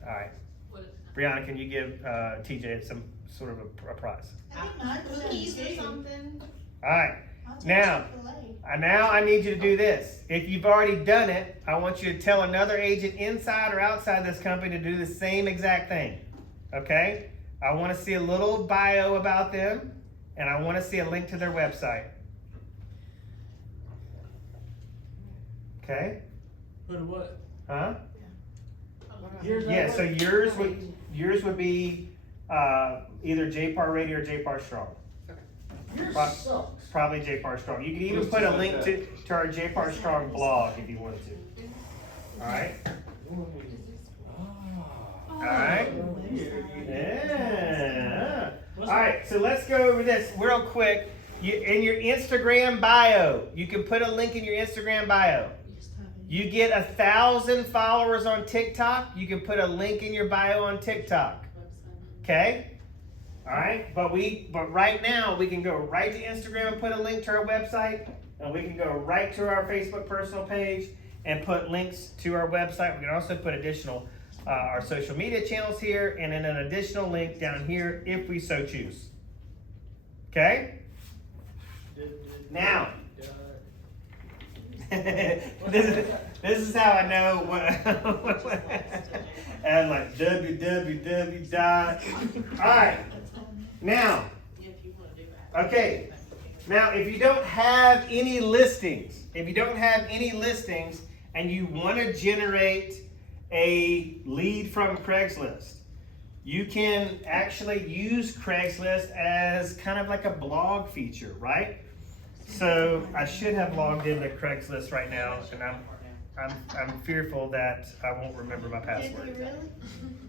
right. Brianna, can you give TJ some sort of a prize? I think mine's Cookies or too. something? All right. I'll take Now, Chick-fil-A. Now I need you to do this. If you've already done it, I want you to tell another agent inside or outside this company to do the same exact thing. Okay? I want to see a little bio about them, and I want to see a link to their website. Okay? Who to what? Huh? Here's Yeah. that So way. yours would be either JPAR Radio or JPAR Strong. Yours Pro- sucks. Probably JPAR Strong. You can even put a link to our JPAR Strong blog if you wanted to. All right. All right. Yeah. All right. So let's go over this real quick. In your Instagram bio, you can put a link in your Instagram bio. You get 1,000 followers on TikTok. You can put a link in your bio on TikTok. Okay. All right, but right now we can go right to Instagram and put a link to our website, and we can go right to our Facebook personal page and put links to our website. We can also put additional our social media channels here, and then an additional link down here if we so choose. Okay. Now, this is how I know what. And like www dot. All right. Now, If you wanna do that. okay. Now, if you don't have any listings, and you want to generate a lead from Craigslist, you can actually use Craigslist as kind of like a blog feature, right? So I should have logged into Craigslist right now, and I'm fearful that I won't remember my Did password. you really?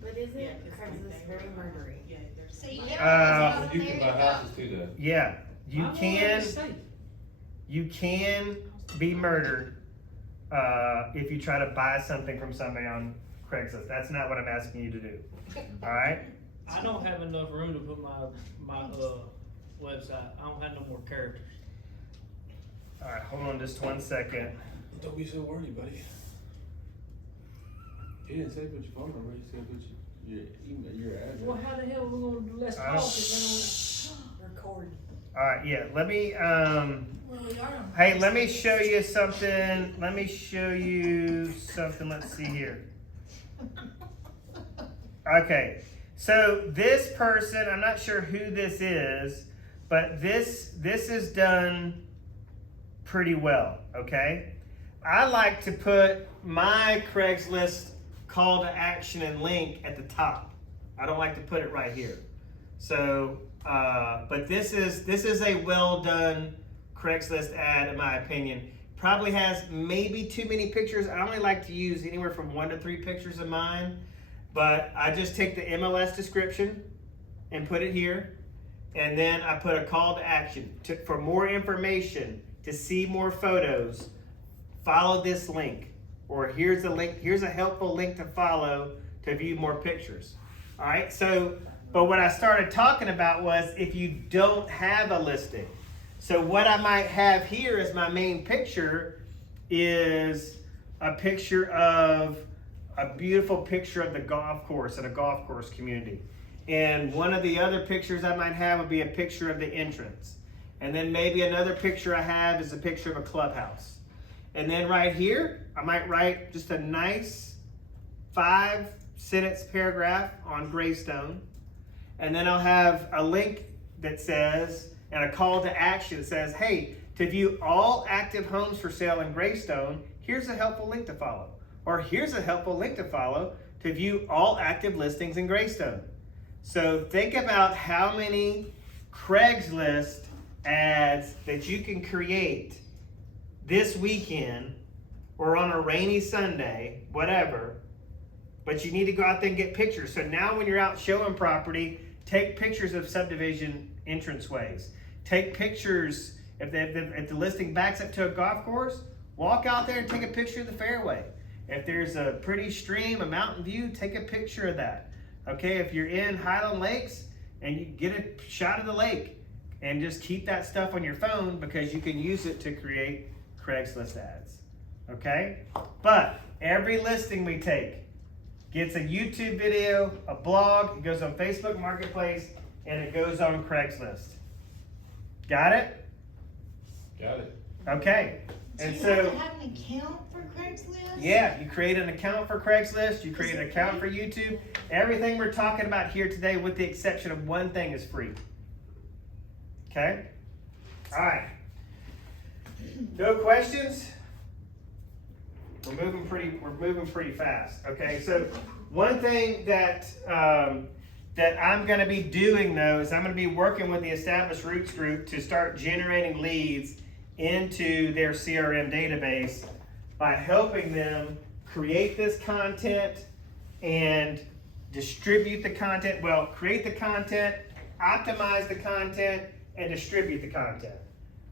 But isn't Yeah, 'cause Craigslist they- very murdery? Yeah, there's. See, some- yeah. You can buy houses too, though. Yeah, you I'm can. already safe. You can be murdered if you try to buy something from somebody on Craigslist. That's not what I'm asking you to do. All right? I don't have enough room to put my website. I don't have no more characters. All right, hold on just 1 second. Don't be so wordy, buddy. He didn't say put your phone number, he said put your email, your address. Well, how the hell are we gonna do less I don't- talking? Record. All right, yeah, let me, Well, we are on. hey, let me show you something. Let's see here. Okay, so this person, I'm not sure who this is, but this is done pretty well, okay? I like to put my Craigslist call to action and link at the top. I don't like to put it right here. So, but this is a well done Craigslist ad in my opinion. Probably has maybe too many pictures. I only like to use anywhere from 1 to 3 pictures of mine, but I just take the MLS description and put it here. And then I put a call to action for more information, to see more photos, follow this link, or here's a link, here's a helpful link to follow to view more pictures. All right, so, but what I started talking about was if you don't have a listing. So what I might have here as my main picture is a picture of a beautiful picture of the golf course in a golf course community. And one of the other pictures I might have would be a picture of the entrance. And then maybe another picture I have is a picture of a clubhouse. And then right here, I might write just a nice 5-sentence paragraph on Greystone. And then I'll have a link that says, and a call to action that says, hey, to view all active homes for sale in Greystone, here's a helpful link to follow. Or here's a helpful link to follow to view all active listings in Greystone. So think about how many Craigslist ads that you can create this weekend or on a rainy Sunday, whatever, but you need to go out there and get pictures. So now when you're out showing property, take pictures of subdivision entranceways. Take pictures, if the listing backs up to a golf course, walk out there and take a picture of the fairway. If there's a pretty stream, a mountain view, take a picture of that. Okay, if you're in Highland Lakes and you get a shot of the lake, and just keep that stuff on your phone because you can use it to create Craigslist ads. Okay? But every listing we take gets a YouTube video, a blog, it goes on Facebook Marketplace, and it goes on Craigslist. Got it? Got it. Okay. And Do you so, have to have an account for Craigslist? yeah, you create an account for Craigslist, you create an account for YouTube. Everything we're talking about here today, with the exception of one thing, is free. Okay? All right. No questions? We're moving pretty fast. Okay, so one thing that that I'm going to be doing though is I'm going to be working with the Established Roots group to start generating leads into their CRM database by helping them create this content and distribute the content. Well, create the content, optimize the content, and distribute the content.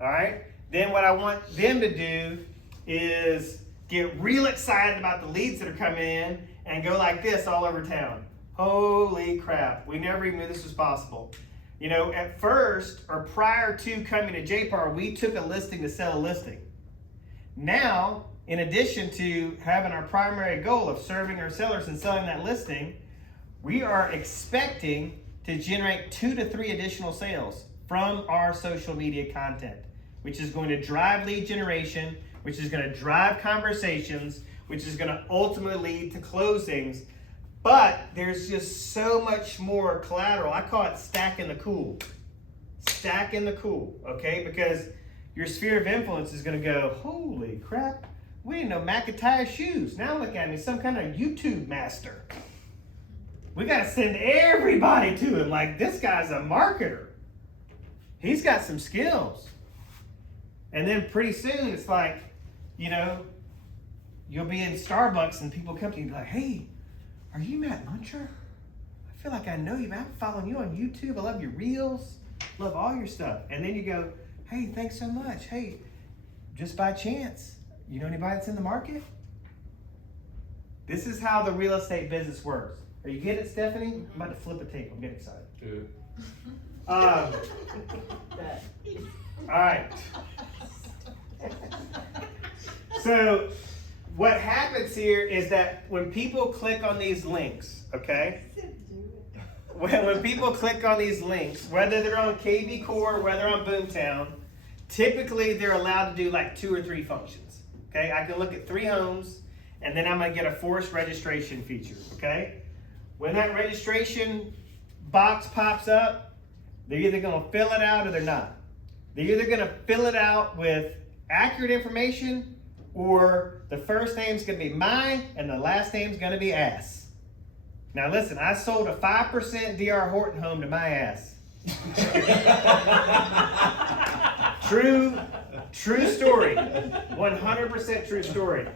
All right? Then what I want them to do is get real excited about the leads that are coming in and go like this all over town. Holy crap, we never even knew this was possible. You know, at first, or prior to coming to JPAR, we took a listing to sell a listing. Now, in addition to having our primary goal of serving our sellers and selling that listing, we are expecting to generate 2 to 3 additional sales from our social media content, which is going to drive lead generation, which is going to drive conversations, which is going to ultimately lead to closings. But there's just so much more collateral. I call it stacking the cool. Stacking the cool, okay? Because your sphere of influence is going to go, holy crap, we didn't know McIntyre shoes. Now look at me, some kind of YouTube master. We got to send everybody to him. Like, this guy's a marketer. He's got some skills. And then pretty soon it's like, you know, you'll be in Starbucks and people come to you and be like, hey, are you Matt Muncher? I feel like I know you. I'm following you on YouTube. I love your reels. Love all your stuff. And then you go, hey, thanks so much. Hey, just by chance, you know anybody that's in the market? This is how the real estate business works. Are you getting it, Stephanie? I'm about to flip a tape. I'm getting excited. Good. All right. So what happens here is that when people click on these links, okay? When people click on these links, whether they're on KV Core, whether on Boomtown, typically they're allowed to do like 2 or 3 functions. Okay, I can look at 3 homes, and then I'm gonna get a forced registration feature. Okay, when that registration box pops up, they're either gonna fill it out or they're not. They're either gonna fill it out with accurate information, or the first name's gonna be mine and the last name's gonna be ass. Now listen, I sold a 5% DR Horton home to my ass. True story. 100% true story.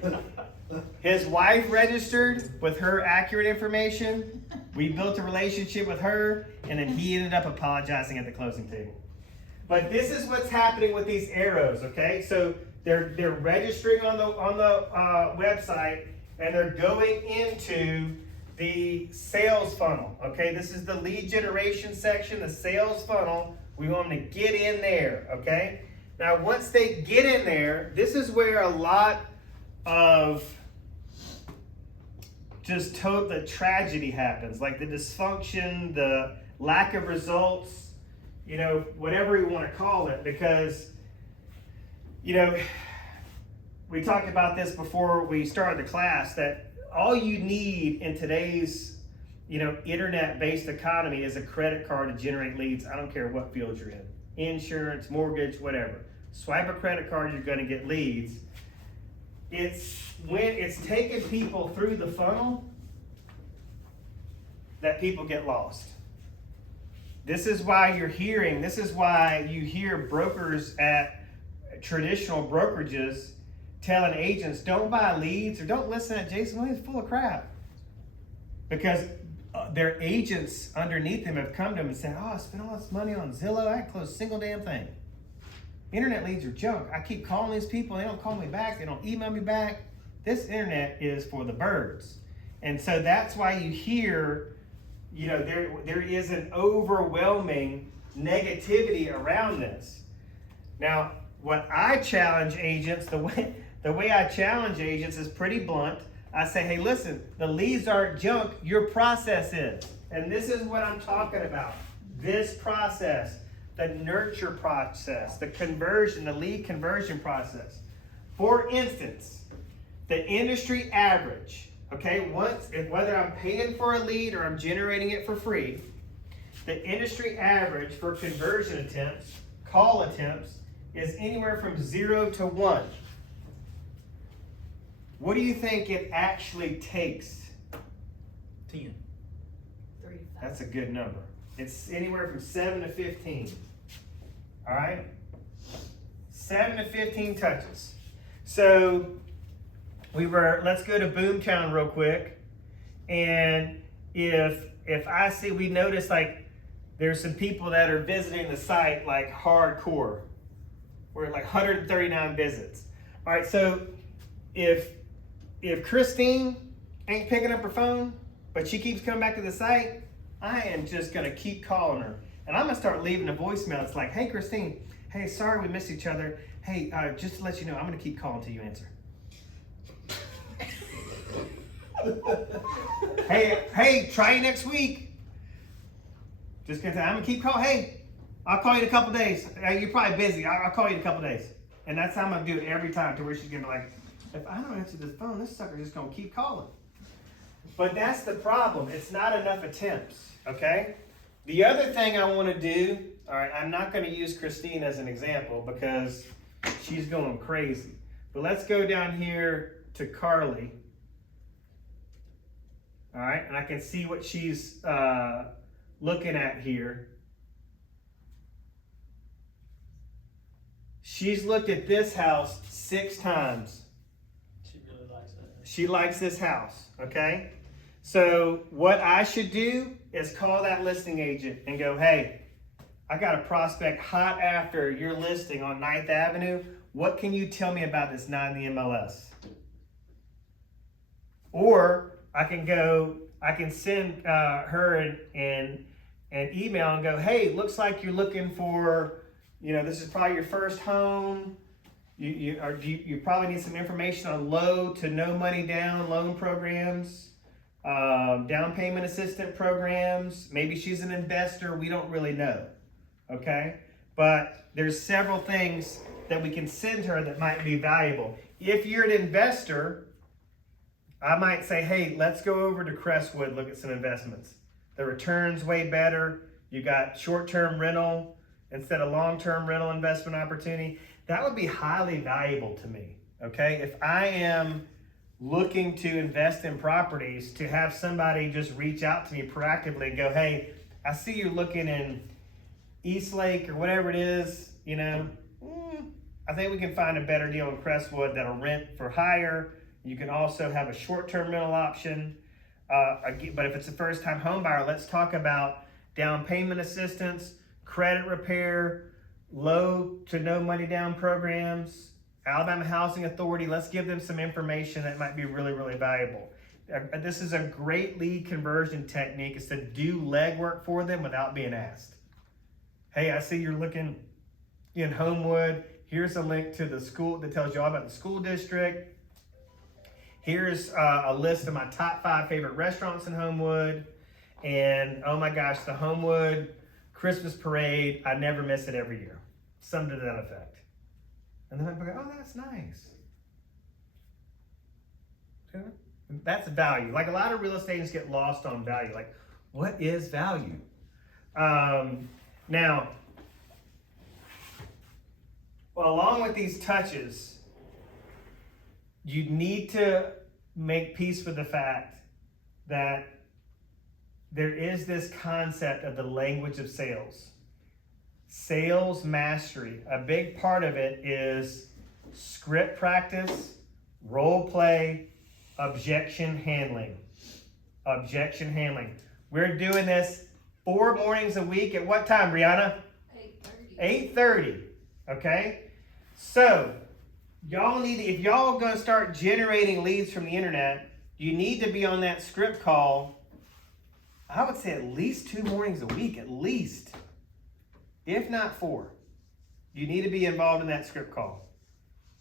His wife registered with her accurate information. We built a relationship with her, and then he ended up apologizing at the closing table. But this is what's happening with these arrows, okay? So they're registering on the website, and they're going into the sales funnel, okay? This is the lead generation section, the sales funnel. We want them to get in there, okay? Now, once they get in there, this is where a lot of just the tragedy happens, like the dysfunction, the lack of results, you know, whatever you want to call it, because, you know, we talked about this before we started the class, that all you need in today's, you know, internet-based economy is a credit card to generate leads. I don't care what field you're in. insurance, mortgage, whatever. Swipe a credit card, you're gonna get leads. It's when it's taking people through the funnel that people get lost. This is why you hear brokers at traditional brokerages telling agents, don't buy leads or don't listen to Jason Williams, full of crap. Because their agents underneath them have come to them and said, oh, I spent all this money on Zillow, I didn't close a single damn thing. Internet leads are junk. I keep calling these people, they don't call me back, they don't email me back. This internet is for the birds. And so that's why you hear, there is an overwhelming negativity around this. Now, what I challenge agents, the way I challenge agents is pretty blunt. I say, hey, listen, the leads aren't junk, your process is. And this is what I'm talking about. This process, the nurture process, the conversion, the lead conversion process. For instance, the industry average, okay, whether I'm paying for a lead or I'm generating it for free, the industry average for conversion attempts, call attempts, is anywhere from 0 to 1. What do you think it actually takes? 10. 3 to 5. That's a good number. It's anywhere from 7 to 15. All right? 7 to 15 touches. So let's go to Boomtown real quick. And if I see, we notice like there's some people that are visiting the site like hardcore. We're at like 139 visits. All right, so if Christine ain't picking up her phone, but she keeps coming back to the site, I am just gonna keep calling her. And I'm gonna start leaving a voicemail. It's like, hey Christine, hey, sorry we missed each other. Hey, just to let you know, I'm gonna keep calling till you answer. hey, try you next week. Just gonna tell you, I'm gonna keep calling. Hey, I'll call you in a couple days. You're probably busy. I'll call you in a couple days. And that's how I'm gonna do it every time, to where she's gonna be like, if I don't answer this phone, this sucker's just gonna keep calling. But that's the problem. It's not enough attempts, okay? The other thing I wanna do, all right, I'm not gonna use Christine as an example because she's going crazy. But let's go down here to Carly. All right, and I can see what she's looking at here. She's looked at this house 6 times. She really likes that. She likes this house, okay? So what I should do is call that listing agent and go, hey, I got a prospect hot after your listing on 9th Avenue. What can you tell me about this not in the MLS? Or I can send her an email and go, hey, looks like you're looking for, this is probably your first home. You probably need some information on low to no money down loan programs, down payment assistance programs. Maybe she's an investor. We don't really know. Okay. But there's several things that we can send her that might be valuable. If you're an investor, I might say, hey, let's go over to Crestwood, look at some investments. The return's way better. You got short-term rental instead of long-term rental investment opportunity. That would be highly valuable to me, okay? If I am looking to invest in properties, to have somebody just reach out to me proactively and go, hey, I see you're looking in Eastlake or whatever it is, I think we can find a better deal in Crestwood that'll rent for higher. You can also have a short-term rental option. But if it's a first-time home buyer, let's talk about down payment assistance, credit repair, low to no money down programs, Alabama Housing Authority. Let's give them some information that might be really, really valuable. This is a great lead conversion technique. Is to do legwork for them without being asked. Hey, I see you're looking in Homewood. Here's a link to the school that tells you all about the school district. Here's a list of my top 5 favorite restaurants in Homewood. And oh my gosh, the Homewood Christmas parade, I never miss it every year. Something to that effect. And then I go, oh, that's nice. That's value. Like a lot of real estate agents get lost on value. Like, what is value? Now, Well, along with these touches, you need to make peace with the fact that there is this concept of the language of sales. Sales mastery. A big part of it is script practice, role play, objection handling. Objection handling. We're doing this 4 mornings a week at what time, Brianna? 8:30. 8:30. Okay? So, y'all need, if y'all gonna start generating leads from the internet, you need to be on that script call, I would say at least 2 mornings a week, at least. If not 4. You need to be involved in that script call.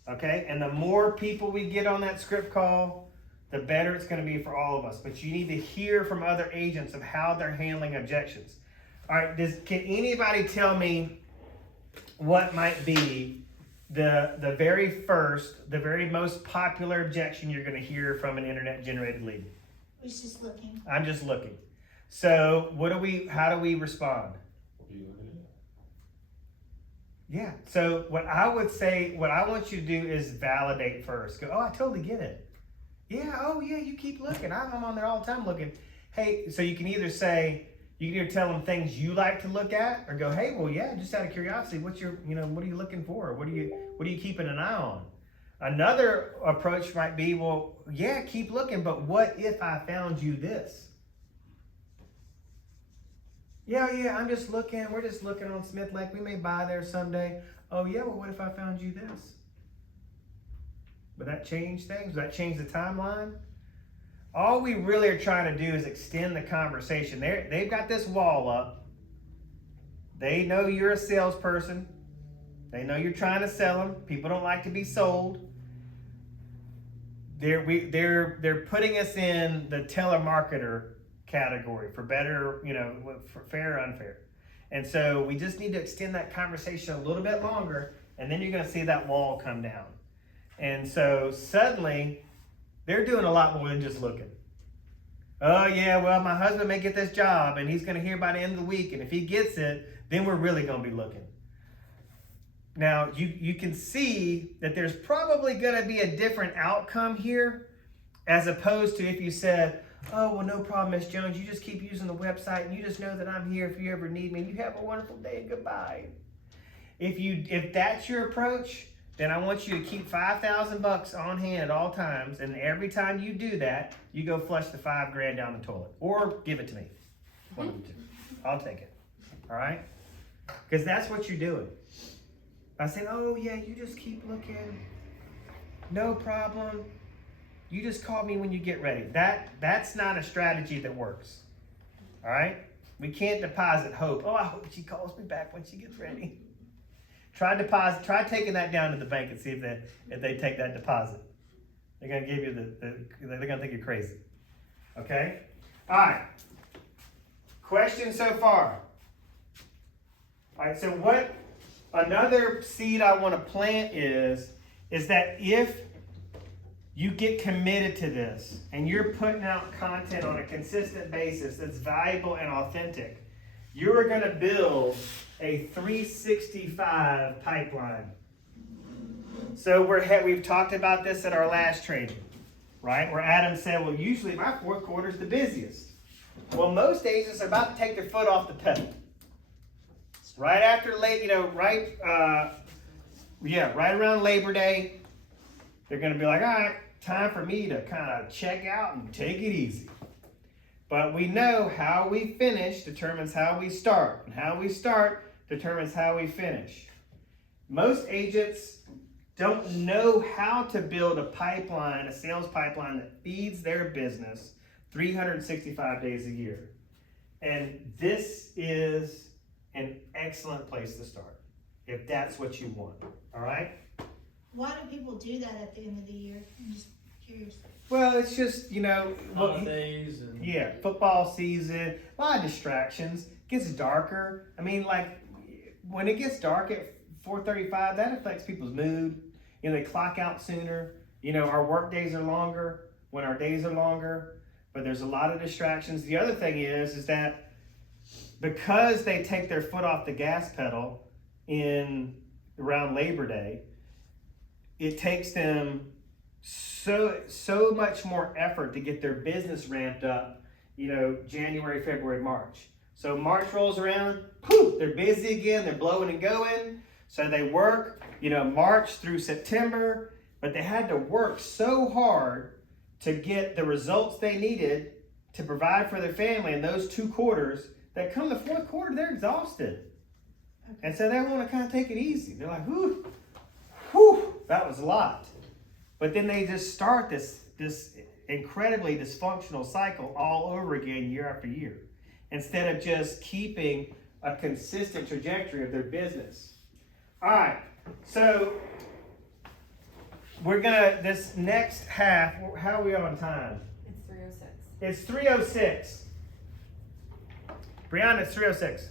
Okay? And the more people we get on that script call, the better it's gonna be for all of us. But you need to hear from other agents of how they're handling objections. All right, can anybody tell me what might be the very first, the very most popular objection you're going to hear from an internet generated lead? Was just looking. I'm just looking. So how do we respond? What are you looking at? Yeah. So what I would say, what I want you to do is validate first. Go, oh, I totally get it. Yeah. Oh yeah. You keep looking. I'm on there all the time looking. Hey, so you can either tell them things you like to look at, or go, hey, well, yeah, just out of curiosity, what are you looking for? What are you keeping an eye on? Another approach might be, well, yeah, keep looking, but what if I found you this? Yeah, I'm just looking. We're just looking on Smith Lake. We may buy there someday. Oh, yeah, well, what if I found you this? Would that change things? Would that change the timeline? All we really are trying to do is extend the conversation. They've got this wall up. They know you're a salesperson. They know you're trying to sell them. People don't like to be sold. They're putting us in the telemarketer category for better, for fair or unfair. And so we just need to extend that conversation a little bit longer, and then you're going to see that wall come down. And so suddenly, they're doing a lot more than just looking. Oh yeah, well, my husband may get this job and he's gonna hear by the end of the week, and if he gets it, then we're really gonna be looking. Now, you can see that there's probably gonna be a different outcome here, as opposed to if you said, oh, well, no problem, Miss Jones, you just keep using the website and you just know that I'm here if you ever need me, and you have a wonderful day and goodbye. If that's your approach, then I want you to keep $5,000 on hand at all times, and every time you do that, you go flush the $5,000 down the toilet, or give it to me. One of the two. I'll take it. All right? Because that's what you're doing. I said, oh yeah, you just keep looking. No problem. You just call me when you get ready. That's not a strategy that works. All right? We can't deposit hope. Oh, I hope she calls me back when she gets ready. Try taking that down to the bank and see if they take that deposit. They're gonna give you they're gonna think you're crazy. Okay? All right. Questions so far? All right, so what another seed I want to plant is that if you get committed to this and you're putting out content on a consistent basis that's valuable and authentic, you're gonna build a 365 pipeline. So we've talked about this at our last training, right? Where Adam said, well, usually my fourth quarter is the busiest. Well, most agents are about to take their foot off the pedal. Right after right around Labor Day, they're gonna be like, all right, time for me to kind of check out and take it easy. But we know how we finish determines how we start, and how we start determines how we finish. Most agents don't know how to build a pipeline, a sales pipeline that feeds their business 365 days a year. And this is an excellent place to start, if that's what you want, all right? Why do people do that at the end of the year? I'm just curious. Well, it's just, Holidays and yeah, football season, a lot of distractions. Gets darker. I mean, like, when it gets dark at 4:35, that affects people's mood. They clock out sooner. Our work days are longer when our days are longer, but there's a lot of distractions. The other thing is that because they take their foot off the gas pedal in around Labor Day, it takes them so much more effort to get their business ramped up, January, February, March. So March rolls around, poof, they're busy again, they're blowing and going. So they work, March through September, but they had to work so hard to get the results they needed to provide for their family in those 2 quarters that come the fourth quarter, they're exhausted. And so they want to kind of take it easy. They're like, whew, that was a lot. But then they just start this incredibly dysfunctional cycle all over again year after year, instead of just keeping a consistent trajectory of their business. All right, so this next half, how are we on time? It's 3:06. It's 3:06. Brianna, it's 3:06.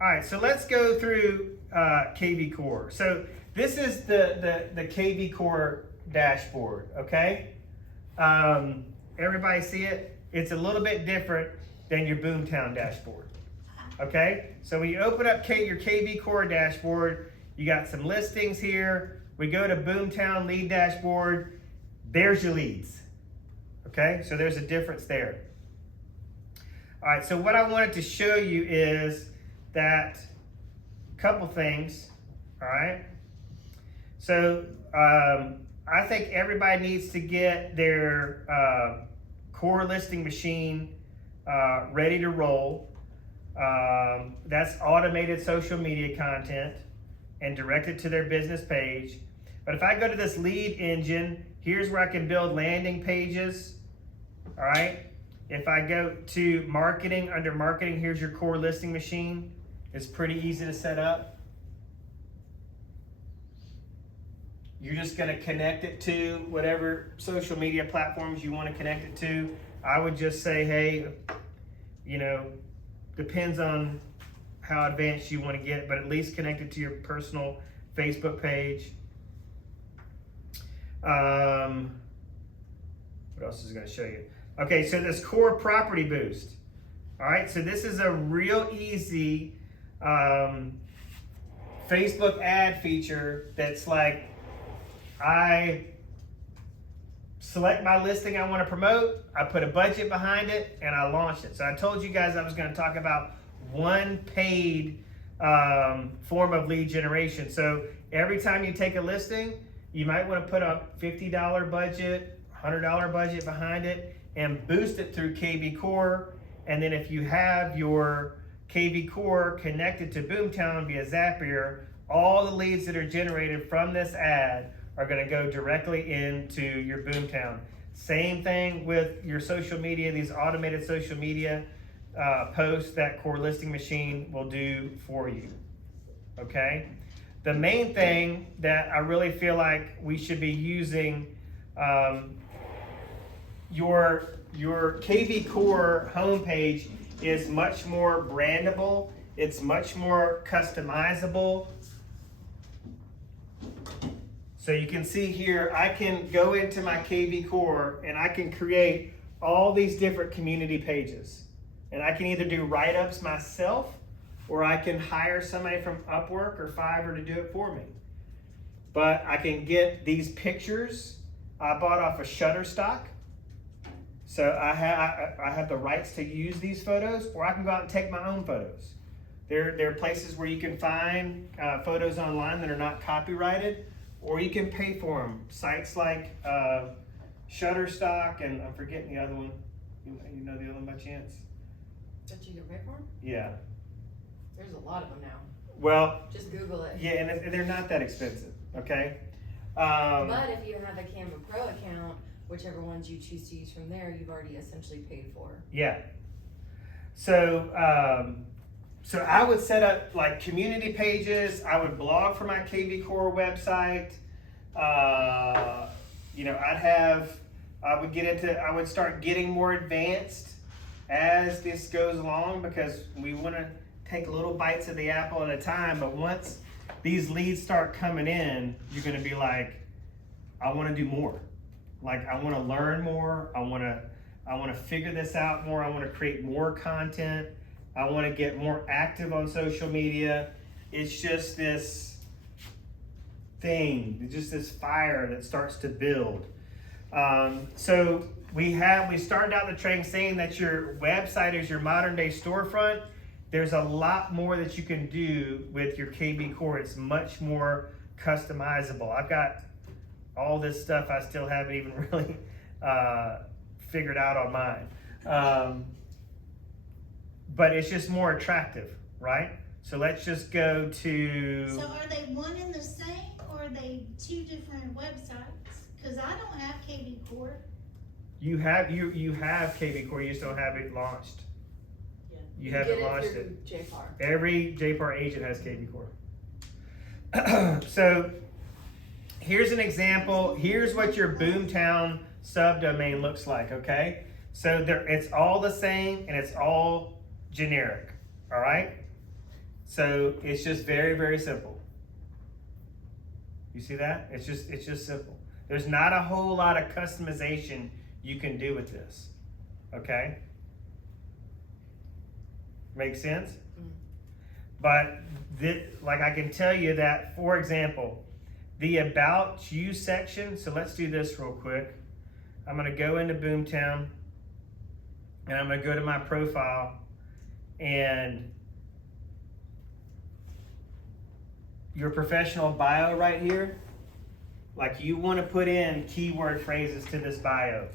All right, so let's go through KV Core. So this is the KV Core dashboard, okay? Everybody see it? It's a little bit different than your Boomtown dashboard, okay? So when you open up your KV Core dashboard, you got some listings here. We go to Boomtown lead dashboard. There's your leads, okay? So there's a difference there. All right, so what I wanted to show you is that couple things, all right? So I think everybody needs to get their core listing machine ready to roll. That's automated social media content and directed to their business page. But if I go to this lead engine, here's where I can build landing pages, all right? If I go to marketing, under marketing, here's your core listing machine. It's pretty easy to set up. You're just going to connect it to whatever social media platforms you want to connect it to. I would just say, hey, depends on how advanced you want to get, but at least connect it to your personal Facebook page. What else is going to show you? Okay, so this core property boost. All right, so this is a real easy Facebook ad feature that's like, I select my listing I want to promote, I put a budget behind it, and I launch it. So I told you guys I was going to talk about one paid form of lead generation. So every time you take a listing, you might want to put a $50 budget, $100 budget behind it, and boost it through KV Core. And then if you have your KV Core connected to Boomtown via Zapier, all the leads that are generated from this ad are going to go directly into your Boomtown. Same thing with your social media, these automated social media posts that core listing machine will do for you, okay? The main thing that I really feel like we should be using, your KV Core homepage is much more brandable. It's much more customizable. So you can see here, I can go into my KV Core and I can create all these different community pages. And I can either do write-ups myself, or I can hire somebody from Upwork or Fiverr to do it for me. But I can get these pictures I bought off of Shutterstock. So I have the rights to use these photos, or I can go out and take my own photos. There are places where you can find photos online that are not copyrighted, or you can pay for them. Sites like Shutterstock, and I'm forgetting the other one. You know the other one by chance? That you can pay for 'em? Yeah. There's a lot of them now. Well, Just Google it. yeah, and they're not that expensive, okay? But if you have a Canva Pro account, whichever ones you choose to use from there, you've already essentially paid for. Yeah. So I would set up like community pages. I would blog for my KV Core website. I would start getting more advanced as this goes along, because we want to take little bites of the apple at a time. But once these leads start coming in, you're going to be like, I want to do more. Like, I want to learn more. I want to figure this out more. I want to create more content. I want to get more active on social media. It's just this thing, just this fire that starts to build. So we started out the training saying that your website is your modern day storefront. There's a lot more that you can do with your KB core. It's much more customizable. I've got all this stuff I still haven't even really figured out on mine. But it's just more attractive, right? So let's just go to... So are they one and the same, or are they two different websites? Cause I don't have KB Core. You have KB Core, you just don't have it launched. Yeah. You haven't launched it. Every JPAR agent has KB Core. So here's an example. Here's what your Boomtown subdomain looks like, okay? So it's all the same and it's all generic, all right? So it's just very, very simple. You see that? It's just simple. There's not a whole lot of customization you can do with this, okay? Make sense? But like I can tell you that, for example, the About You section, so let's do this real quick. I'm gonna go into Boomtown and I'm gonna go to my profile, and your professional bio right here, like you wanna put in keyword phrases to this bio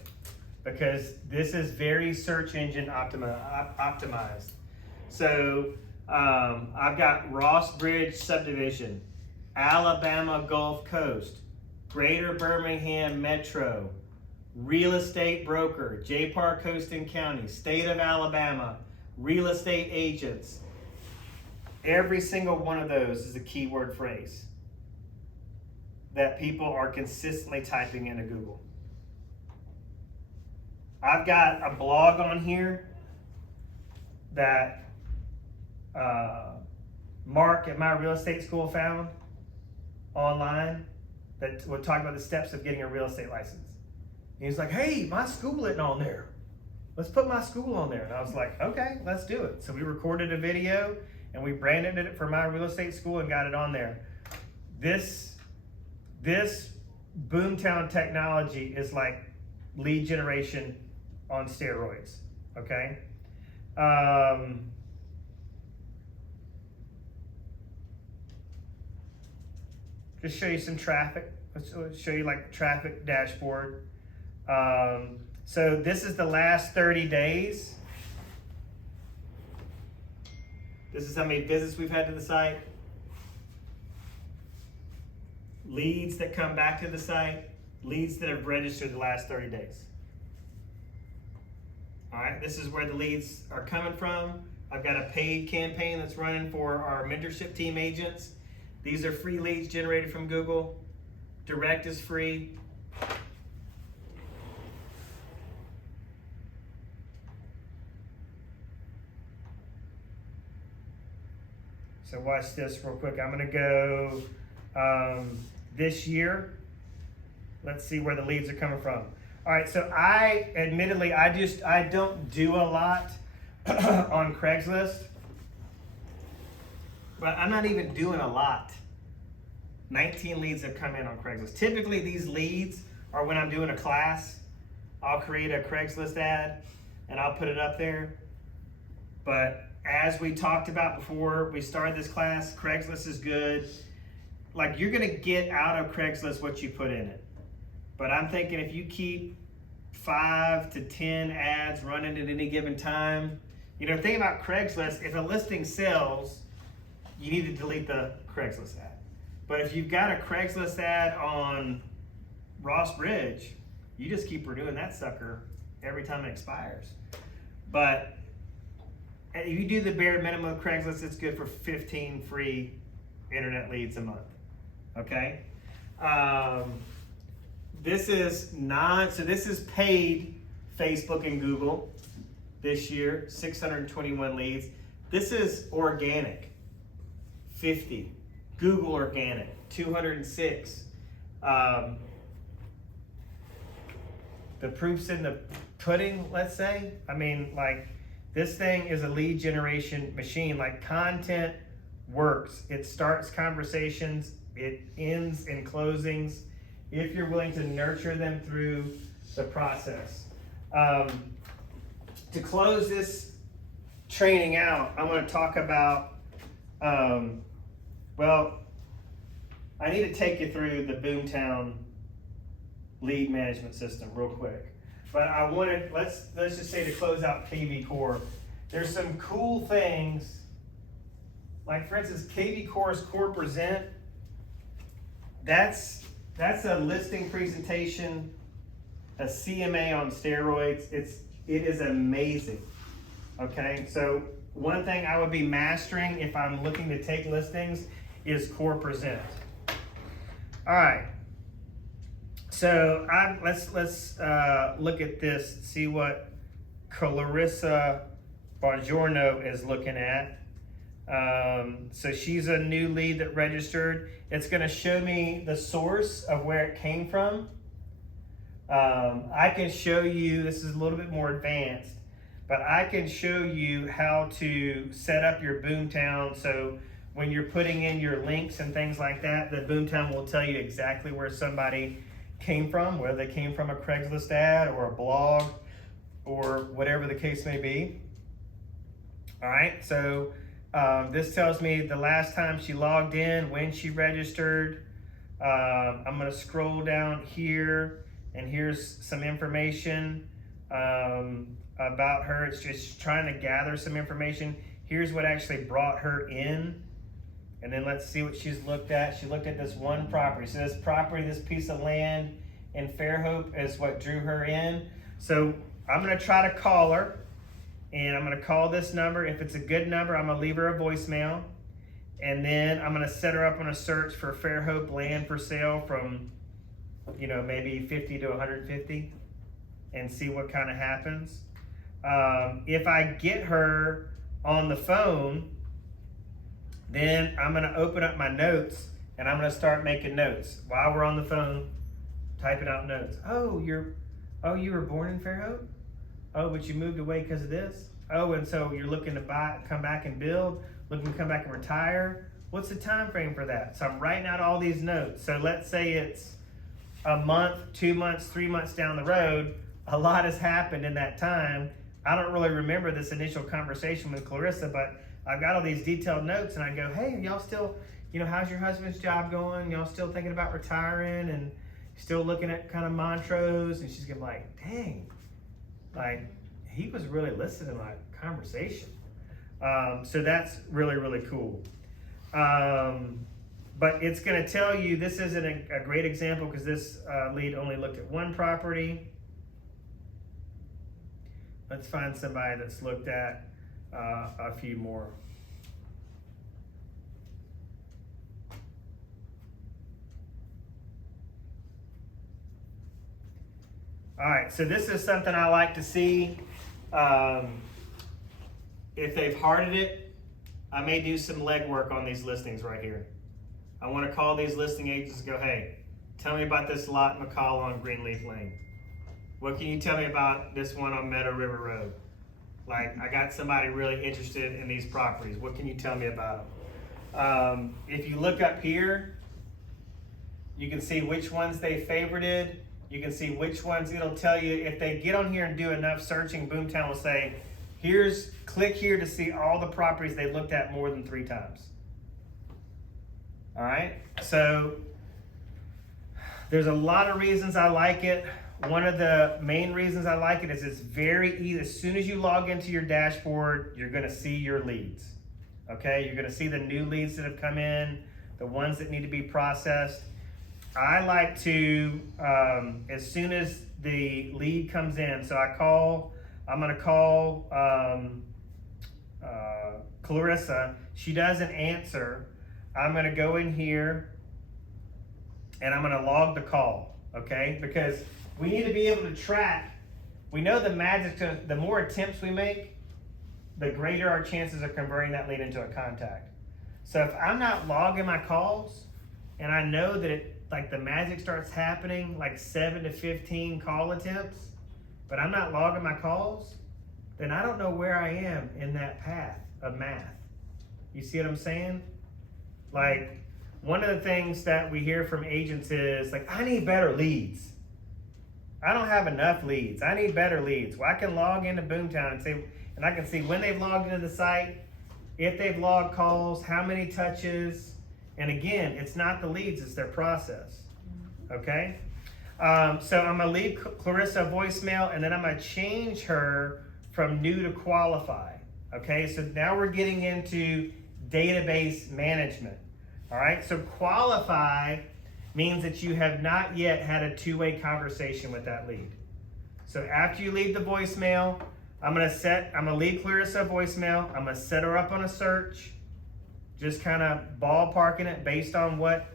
because this is very search engine optimized. So I've got Ross Bridge subdivision, Alabama Gulf Coast, Greater Birmingham Metro, real estate broker, JPAR Coaston County, state of Alabama, real estate agents. Every single one of those is a keyword phrase that people are consistently typing into Google. I've got a blog on here that Mark at my real estate school found online that would talk about the steps of getting a real estate license. And he's like, hey, my school isn't on there. Let's put my school on there. And I was like, okay, let's do it. So we recorded a video and we branded it for my real estate school and got it on there. This Boomtown technology is like lead generation on steroids, okay? Just show you some traffic. Let's show you like traffic dashboard. So this is the last 30 days. This is how many visits we've had to the site. Leads that come back to the site. Leads that have registered the last 30 days. All right, this is where the leads are coming from. I've got a paid campaign that's running for our mentorship team agents. These are free leads generated from Google. Direct is free. So watch this real quick. I'm gonna go this year. Let's see where the leads are coming from. All right, so I don't do a lot on Craigslist, but I'm not even doing a lot. 19 leads have come in on Craigslist. Typically these leads are when I'm doing a class. I'll create a Craigslist ad and I'll put it up there. But as we talked about before we started this class, Craigslist is good. Like you're gonna get out of Craigslist what you put in it. But I'm thinking if you keep 5 to 10 ads running at any given time, think about Craigslist, if a listing sells, you need to delete the Craigslist ad. But if you've got a Craigslist ad on Ross Bridge, you just keep renewing that sucker every time it expires. But if you do the bare minimum of Craigslist, it's good for 15 free internet leads a month, okay? This is paid Facebook and Google this year, 621 leads. This is organic, 50. Google organic, 206. The proof's in the pudding, let's say. I mean, like, this thing is a lead generation machine. Like, content works. It starts conversations It ends in closings if you're willing to nurture them through the process. To close this training out, I'm going to talk about, well, I need to take you through the Boomtown lead management system real quick. But I wanted, let's just say to close out KV Core, there's some cool things, like for instance, KV Core's Core Present. That's a listing presentation, a CMA on steroids. It is amazing. Okay, so one thing I would be mastering if I'm looking to take listings is Core Present. All right. So let's look at this. See what Clarissa Bongiorno is looking at. So she's a new lead that registered. It's going to show me the source of where it came from. I can show you, this is a little bit more advanced, but I can show you how to set up your Boomtown. So when you're putting in your links and things like that, the Boomtown will tell you exactly where somebody came from, whether they came from a Craigslist ad or a blog or whatever the case may be. All right, so this tells me the last time she logged in, when she registered. I'm going to scroll down here, and here's some information about her. It's just trying to gather some information. Here's what actually brought her in. And then let's see what she's looked at. She looked at this one property. So this property, this piece of land in Fairhope is what drew her in. So I'm going to try to call her. And I'm going to call this number. If it's a good number, I'm going to leave her a voicemail. And then I'm going to set her up on a search for Fairhope land for sale from, maybe 50 to 150 and see what kind of happens. If I get her on the phone, then I'm going to open up my notes and I'm going to start making notes while we're on the phone, typing out notes. You were born in Fairhope? Oh, but you moved away because of this? Oh, and so you're looking to come back and build, looking to come back and retire? What's the time frame for that? So I'm writing out all these notes. So let's say it's a month, 2 months, 3 months down the road. A lot has happened in that time. I don't really remember this initial conversation with Clarissa, but I've got all these detailed notes, and I go, hey, y'all still, how's your husband's job going? Y'all still thinking about retiring and still looking at kind of Montrose? And she's gonna be like, dang, like he was really listening to my conversation. So that's really, really cool. But it's gonna tell you, this isn't a great example because this lead only looked at one property. Let's find somebody that's looked at a few more. All right, so this is something I like to see. If they've hearted it, I may do some legwork on these listings right here. I want to call these listing agents and go, hey, tell me about this lot in McCall on Greenleaf Lane. What can you tell me about this one on Meadow River Road? Like, I got somebody really interested in these properties. What can you tell me about them? If you look up here, you can see which ones they favorited. You can see which ones it'll tell you. If they get on here and do enough searching, Boomtown will say, click here to see all the properties they've looked at more than 3 times. All right, so there's a lot of reasons I like it. One of the main reasons I like it is it's very easy. As soon as you log into your dashboard, you're gonna see your leads. Okay, you're gonna see the new leads that have come in, the ones that need to be processed. I like to, as soon as the lead comes in, so I'm gonna call Clarissa. She doesn't answer. I'm gonna go in here and I'm gonna log the call, okay? Because we need to be able to track. We know the more attempts we make, the greater our chances of converting that lead into a contact. So if I'm not logging my calls and I know that the magic starts happening like 7 to 15 call attempts, but I'm not logging my calls, then I don't know where I am in that path of math. You see what I'm saying? Like, one of the things that we hear from agents is like, I need better leads. I don't have enough leads. I need better leads. Well, I can log into Boomtown and I can see when they've logged into the site, if they've logged calls, how many touches. And again, it's not the leads, it's their process. Okay? So I'm gonna leave Clarissa a voicemail, and then I'm gonna change her from new to qualify. Okay, so now we're getting into database management. All right, so qualify means that you have not yet had a two-way conversation with that lead. So after you leave the voicemail, I'm gonna leave Clarissa a voicemail. I'm gonna set her up on a search, just kind of ballparking it based on what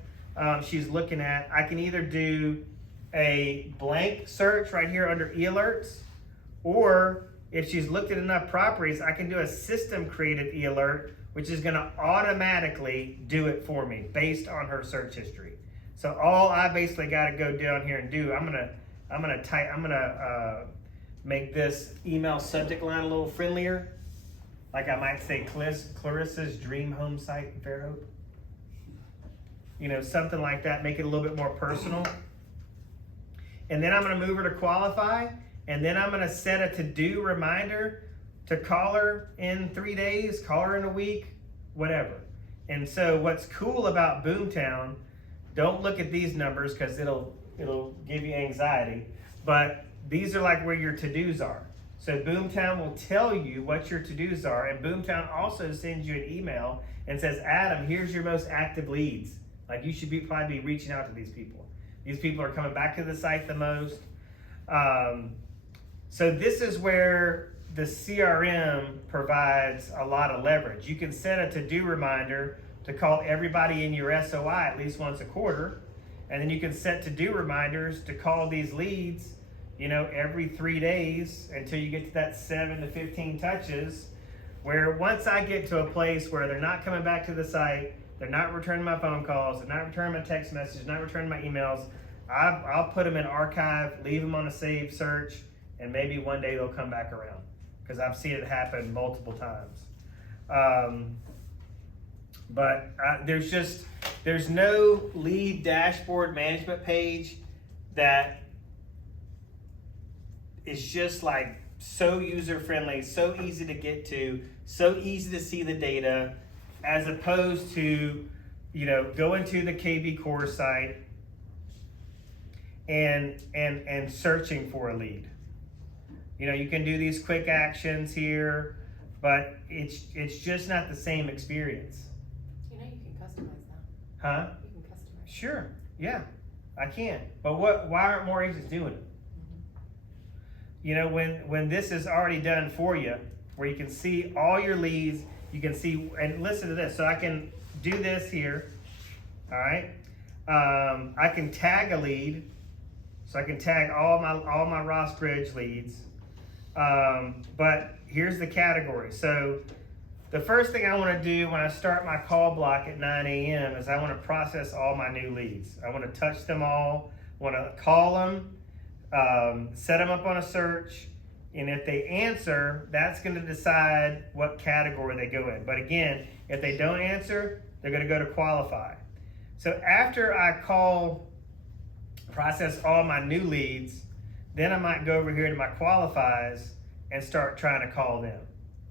she's looking at. I can either do a blank search right here under e-alerts, or if she's looked at enough properties, I can do a system created e-alert, which is gonna automatically do it for me based on her search history. So all I basically gotta go down here and do, I'm gonna make this email subject line a little friendlier. Like I might say Clarissa's dream home site in Fairhope. You know, something like that, make it a little bit more personal. And then I'm gonna move her to qualify, and then I'm gonna set a to-do reminder to call her in 3 days, call her in a week, whatever. And so what's cool about Boomtown, don't look at these numbers because it'll give you anxiety, but these are like where your to-dos are. So Boomtown will tell you what your to-dos are, and Boomtown also sends you an email and says, Adam, here's your most active leads. Like you should probably be reaching out to these people. These people are coming back to the site the most. So this is where the CRM provides a lot of leverage. You can set a to-do reminder to call everybody in your SOI at least once a quarter. And then you can set to-do reminders to call these leads, you know, every 3 days until you get to that 7 to 15 touches, where once I get to a place where they're not coming back to the site, they're not returning my phone calls, they're not returning my text messages, not returning my emails, I'll put them in archive, leave them on a saved search, and maybe one day they'll come back around, because I've seen it happen multiple times. But there's no lead dashboard management page that is just like so user friendly, so easy to get to, so easy to see the data, as opposed to, you know, going to the KB Core site and searching for a lead. You know, you can do these quick actions here, but it's just not the same experience. You know you can customize that. Huh? You can customize. Sure, yeah, I can. But why aren't more agents doing it? You know, when this is already done for you, where you can see all your leads, you can see, and listen to this. So I can do this here, all right? I can tag a lead, so I can tag all my Ross Bridge leads. But here's the category. So the first thing I want to do when I start my call block at 9 a.m. is I want to process all my new leads. I want to touch them all, want to call them, set them up on a search, and if they answer, that's going to decide what category they go in. But again, if they don't answer, they're going to go to qualify. So after I process all my new leads, then I might go over here to my qualifies and start trying to call them,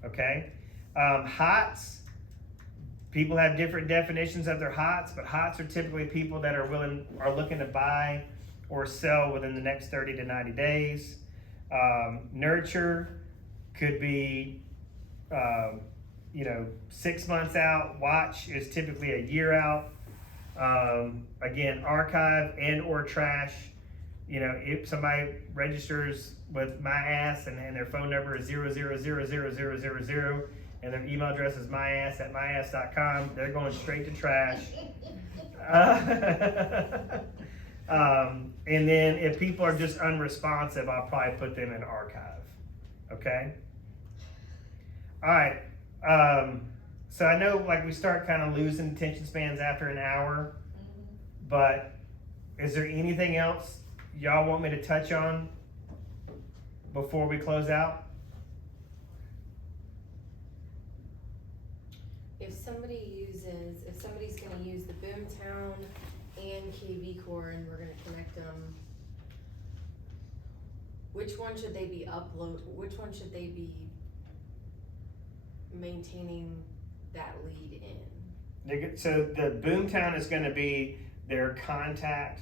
okay? Hots, people have different definitions of their hots, but hots are typically people that are looking to buy or sell within the next 30 to 90 days. Nurture could be, 6 months out. Watch is typically a year out. Again, archive and or trash. You know, if somebody registers with my ass and their phone number is 0000000 and their email address is myass@myass.com, they're going straight to trash. And then if people are just unresponsive, I'll probably put them in archive. Okay? All right. So I know like we start kind of losing attention spans after an hour, but is there anything else y'all want me to touch on before we close out? If somebody's gonna use the Boom Boomtown and KV Core and we're gonna connect them, which one should they be which one should they be maintaining that lead in? So the Boomtown is gonna be their contact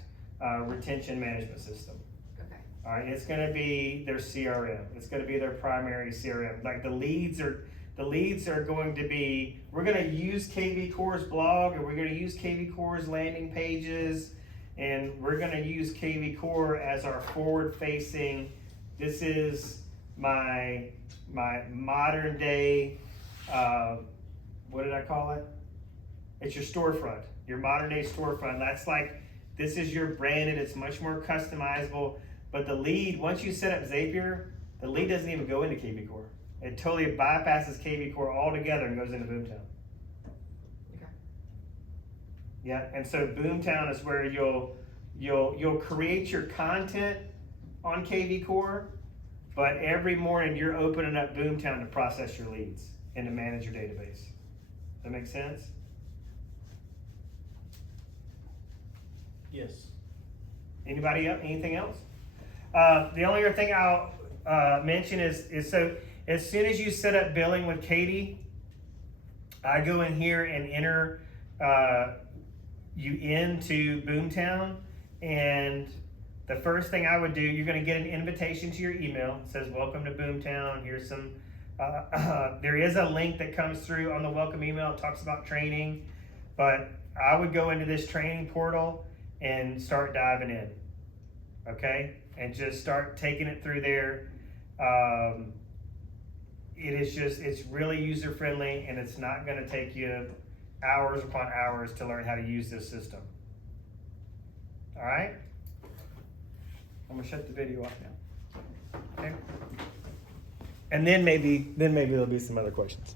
retention management system. Okay. All right, it's gonna be their CRM. It's gonna be their primary CRM. Like the leads are going to be, we're gonna use KV Core's blog, and we're gonna use KV Core's landing pages, and we're gonna use KV Core as our forward-facing. This is my modern day. What did I call it? It's your storefront, your modern day storefront. That's like, this is your branded, it's much more customizable. But the lead, once you set up Zapier, the lead doesn't even go into KV Core. It totally bypasses KV Core altogether and goes into Boomtown. Okay. Yeah, and so Boomtown is where you'll create your content on KV Core, but every morning you're opening up Boomtown to process your leads and to manage your database. Does that make sense? Yes. Anybody else? Anything else? The only other thing I'll mention is so as soon as you set up billing with Katie, I go in here and enter you into Boomtown, and the first thing I would do, you're going to get an invitation to your email. It says welcome to Boomtown. Here's some. There is a link that comes through on the welcome email. It talks about training, but I would go into this training portal and start diving in, okay? And just start taking it through there. It's really user-friendly, and it's not gonna take you hours upon hours to learn how to use this system. All right? I'm gonna shut the video off now, okay? And then maybe there'll be some other questions.